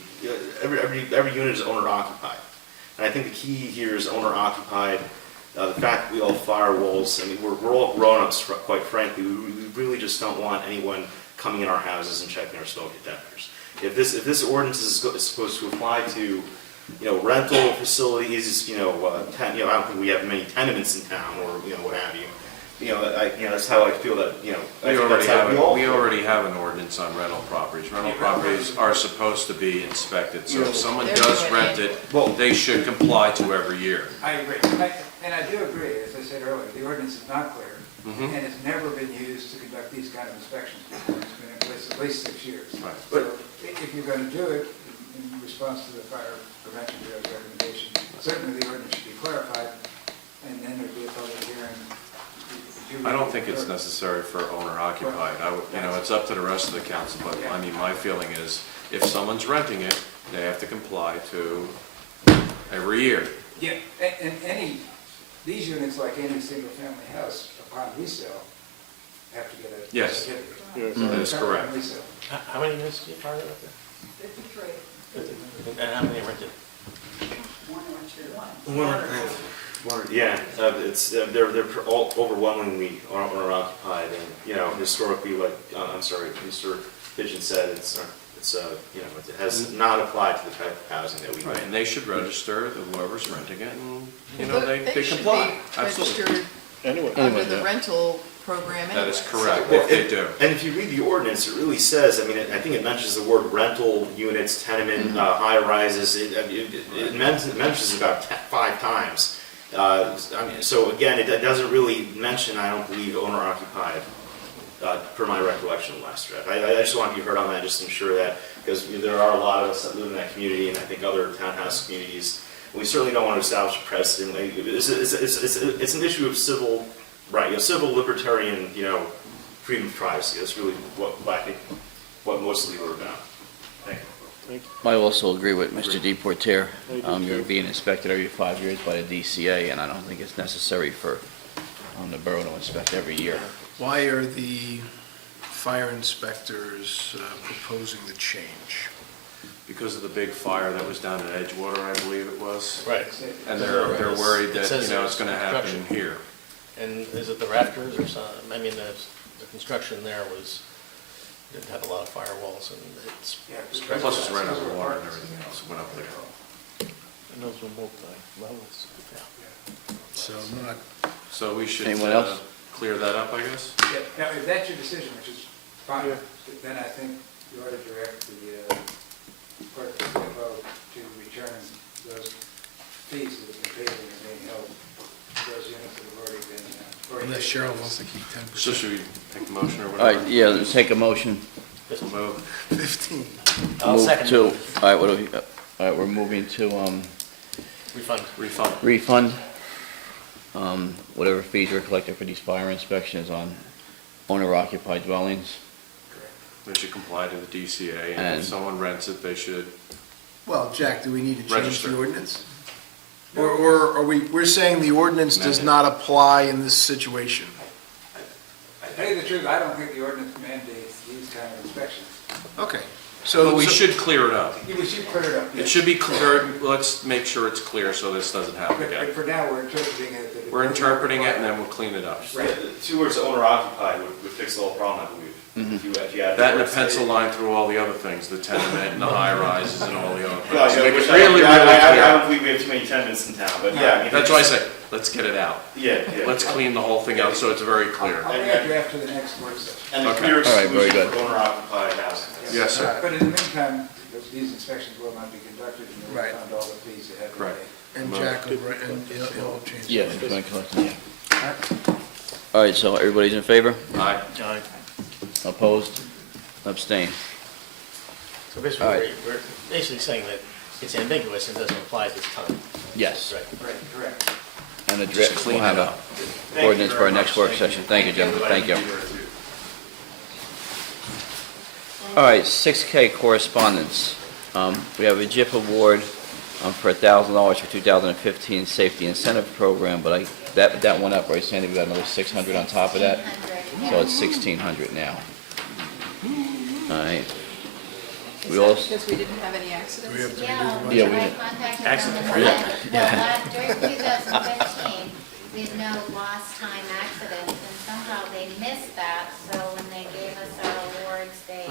every unit is owner occupied. And I think the key here is owner occupied. The fact that we all have firewalls. I mean, we're all grown-ups, quite frankly. We really just don't want anyone coming in our houses and checking our smoke detectors. If this ordinance is supposed to apply to, rental facilities, I don't think we have many tenements in town, or what have you. That's how I feel that. We already have an ordinance on rental properties. Rental properties are supposed to be inspected, so if someone does rent it, they should comply to every year. I agree. And I do agree, as I said earlier, the ordinance is not clear, and it's never been used to conduct these kind of inspections before. It's been in place at least 6 years. Right. So if you're going to do it in response to the Fire Prevention Bureau's recommendation, certainly the ordinance should be clarified, and then there'd be a public hearing. I don't think it's necessary for owner occupied. It's up to the rest of the council, but I mean, my feeling is if someone's renting it, they have to comply to every year. Yeah, and these units, like any single-family house, upon resale, have to get a certificate. Yes, that is correct. How many units do you fire up there? 53. And how many are rented? 1 or 2. They're all overwhelmingly owner occupied, and historically, like Mr. Pigeon said, it has not applied to the type of housing that we. Right, and they should register whoever's renting it, and They should comply. be Absolutely. registered under the rental program anyway. That is correct, if they do. And if you read the ordinance, it really says, I think it mentions the word rental units, tenement, high rises. It mentions about 5 times. So again, it doesn't really mention, I don't believe, owner occupied, per my recollection of last draft. I just want to be heard on that, just to ensure that, because there are a lot of us that live in that community, and I think other townhouse communities. We certainly don't want to establish a precedent. It's an issue of civil libertarian, freedom of privacy. That's really what mostly we're about. Thank you. I also agree with Mr. Deportaire. You're being inspected every 5 years by the DCA, and I don't think it's necessary for the borough to inspect every year. Why are the fire inspectors proposing the change? Because of the big fire that was down at Edgewater, I believe it was. Right. And they're worried that, it's going to happen here. And is it the rafters or something? I mean, the construction there didn't have a lot of firewalls, and it's. Plus it's right over water and everything else went up there. And those were multi-levels. So So we should Anyone else? clear that up, I guess? Yeah, now, if that's your decision, which is fine, then I think you ought to direct the clerk of CFO to return those fees that have been paid and remaining held, those units that have already been. Unless Cheryl wants to keep 10%. So should we take a motion or All whatever? right, yeah, let's take a motion. Just move. 15. I'll Move second to, it. all right, what do we, all right, we're moving to, Refund. Refund. refund, whatever fees were collected for these fire inspections on owner-occupied dwellings. They should comply to the DCA, and And- if someone rents it, they should, Well, Jack, do we need to change Register. the ordinance? Or are we're saying the ordinance does not apply in this situation? I tell you the truth, I don't think the ordinance mandates these kind of inspections. Okay. but we should clear it up. We should clear it up. It should be clear, let's make sure it's clear so this doesn't happen But again. for now, we're interpreting it. that it We're doesn't interpreting it and require- then we'll clean it up. Right. The two words owner occupied would fix the whole problem, I believe. If you add. That and a pencil line through all the other things, the tenement and the high rises and all the other Well, things. Make which it really, really I clear. don't believe we have too many tenements in town, but yeah. I mean, That's why I say, let's get it out. Yeah, yeah. Let's clean the whole thing out so it's very clear. I'll add you after the next work session. And the Okay. clear All right, very exclusion good. for owner occupied housing. Yes, sir. But in the meantime, these inspections will not be conducted and you'll Right. refund all the fees that have been Correct. paid. And Jack will, and he'll change. the Yeah, ordinance. it's going to collect, yeah. All right, so everybody's in favor? Aye. Aye. Opposed? Abstain? So basically, All right. we're basically saying that it's ambiguous and doesn't apply at this time. Yes. Right. Right, correct. And Just clean we'll have it a up. you ordinance for our very next much. work Thank you. session. Thank you, gentlemen, thank you. Glad to be here, too. All right, 6K correspondence. We have a JIP award for $1,000 for 2015 Safety Incentive Program, but that went up, right, Sandy? We got another 600 on top of that? 1,600, So yeah. it's 1,600 now. All right. Is We that also, because we didn't have any accidents? We have to Yeah, redo the Yeah, I we budget. did. contacted Accident them free. and said, Yeah. during 2015, we had no lost time accidents, and somehow they missed that, so when they gave us our awards, they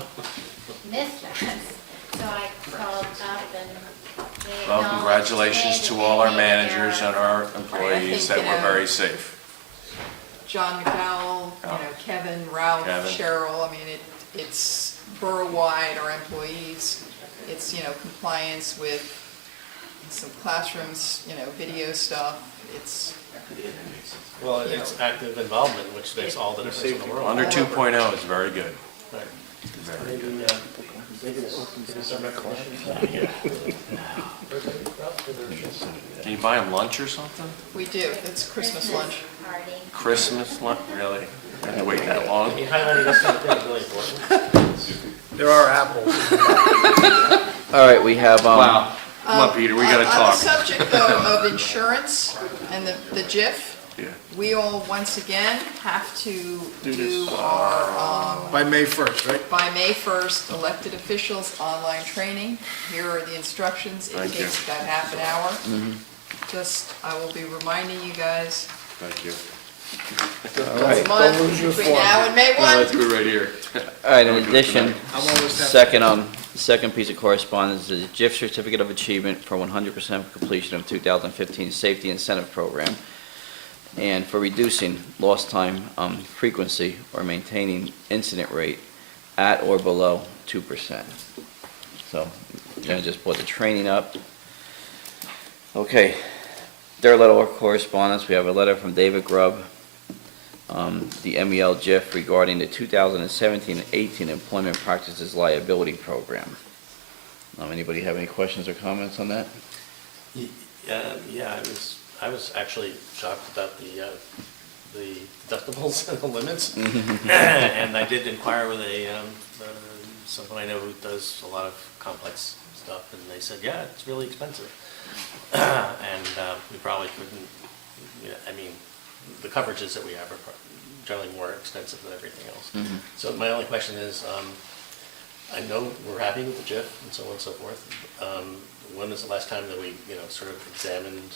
missed that. So I called up and they Well, acknowledged congratulations today to that all they our made an managers error. and our employees that you were know, very safe. John McDowell, Kevin, Ralph, Kevin. Cheryl, I mean, it's borough-wide, our employees. It's, compliance with some classrooms, video stuff. It's, Well, it's active involvement, which makes all the difference in the world. Under 2.0 is very good. Right. Very good. Maybe, maybe this is our collection. Can you buy them lunch or something? we do, it's Christmas lunch. Party. Christmas lunch, really? I have to wait that long? You highlighted this kind of thing, really important. There are apples. all right, we have, Wow. Come on, Peter, we gotta On the talk. subject, though, of insurance and the JIF, Yeah. we all, once again, have to do our, By May 1st, right? by May 1st, elected officials online training. Here are the instructions. It Thank you. takes about half an hour. Just, I will be reminding you guys, Thank you. all right. this month, between now and May No, 1. that's good right here. All right, in addition, I'm almost happy. second piece of correspondence is JIF Certificate of Achievement for 100% completion of 2015 Safety Incentive Program and for reducing lost time frequency or maintaining incident rate at or below 2%. So, I just brought the training up. Okay, third letter of correspondence, we have a letter from David Grubb, the MEL JIF regarding the 2017 and 18 Employment Practices Liability Program. Anybody have any questions or comments on that? Yeah, I was actually shocked about the deductibles and the limits. And I did inquire with someone I know who does a lot of complex stuff, and they said, yeah, it's really expensive. And we probably couldn't, I mean, the coverages that we have are generally more expensive than everything else. So my only question is, I know we're happy with the JIF and so on and so forth. When was the last time that we, sort of examined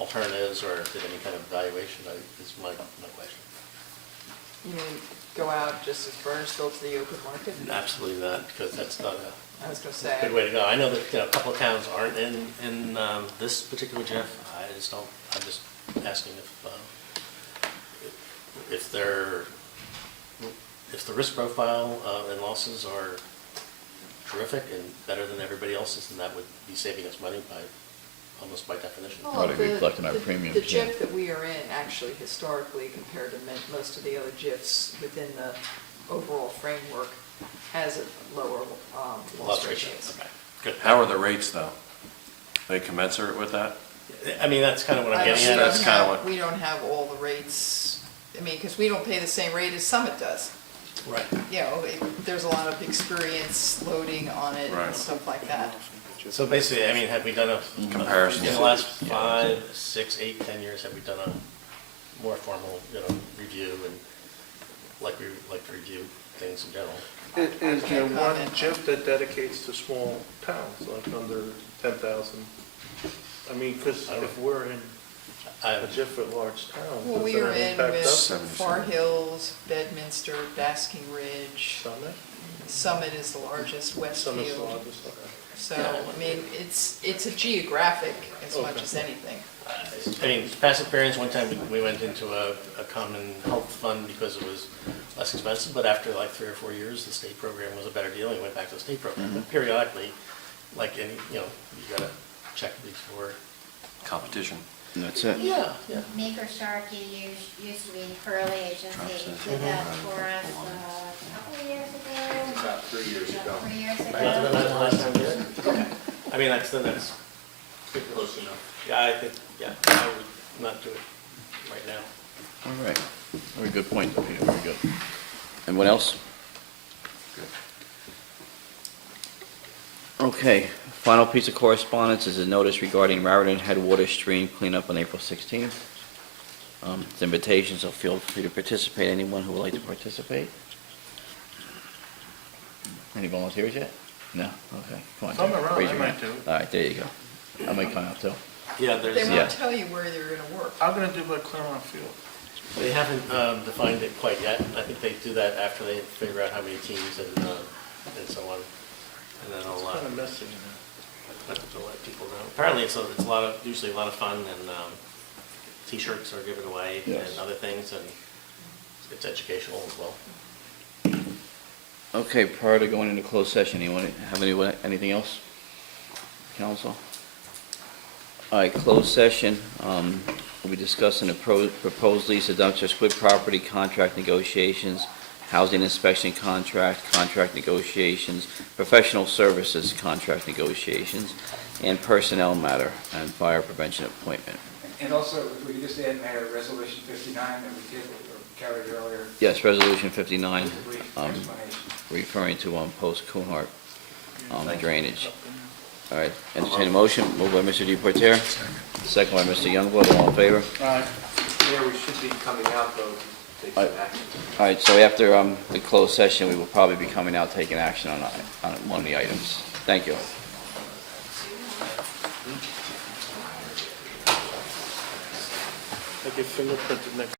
alternatives or did any kind of evaluation? Is my question. You mean, go out just as Bernardsville to the open market? Absolutely not, because that's not I was gonna a say, good way to go. I know that a couple of towns aren't in this particular JIF. I'm just asking if if the risk profile and losses are terrific and better than everybody else's, then that would be saving us money almost by definition. Ought to be reflected in our premiums, The yeah. JIF that we are in, actually historically, compared to most of the other JIFs within the overall framework, has a lower loss ratios. Okay, good. How are the rates, though? They commensurate with that? I mean, that's kind of what I'm getting at. That's kind of what- We don't have all the rates, I mean, because we don't pay the same rate as Summit does. Right. You know, there's a lot of experience loading on it and Right. stuff like that. So basically, I mean, have we done Comparison. in the last 5, 6, 8, 10 years, have we done a more formal, review and like we like to review things in general? Is there can't one comment. JIF that dedicates to small towns, like under 10,000? I mean, because if we're in a JIF at large towns, Well, does we that are in impact with us? 77. Far Hills, Bedminster, Basking Ridge. Summit? Summit is the largest, Summit's the Westfield. largest, okay. So, I mean, it's a geographic as much Okay. as anything. I mean, past experience, one time we went into a common health fund because it was less expensive, but after like 3 or 4 years, the state program was a better deal, and we went back to the state program. But periodically, like any, you gotta check before. Competition. And that's it. Yeah. Meeker Sharkey used to be Curly Agency, did that for us a couple of years ago. About 3 years ago. 3 years ago. That's the last time we did it? Okay. I mean, that's Close enough. yeah, I think, I would not do it right now. All right. Very good point, Peter, very good. Anyone else? Okay, final piece of correspondence is a notice regarding Raritan Headwater Stream cleanup on April 16th. It's invitations, so feel free to participate, anyone who would like to participate. Any volunteers yet? No? Okay, come on. If I'm Tim. around, Raise I your might hand. do it. All right, there you go. I might come out too. Yeah, They there's, Yeah. won't tell you where they're gonna work. I'm gonna do by Claremont Field. they haven't defined it quite yet. I think they do that after they figure out how many teams and so on. And then It's they'll kind of messy. let people know. Apparently, it's usually a lot of fun, and T-shirts are given away Yes. and other things, and it's educational as well. Okay, prior to going into closed session, anything else? Council? All right, closed session, we'll be discussing the proposed lease of dumpster Squid property, contract negotiations, housing inspection contract negotiations, professional services contract negotiations, and personnel matter, and fire prevention appointment. And also, if we could just add, Mayor, Resolution 59 that we did, or carried earlier, Yes, Resolution 59, with a brief explanation. referring to post-Coonhart drainage. All right, entertain a motion, moved by Mr. Deportaire, second by Mr. Youngblood, all in favor? Mayor, we should be coming out, though, to take some action. All right, so after the closed session, we will probably be coming out taking action on one of the items. Thank you. I get fingerprinted next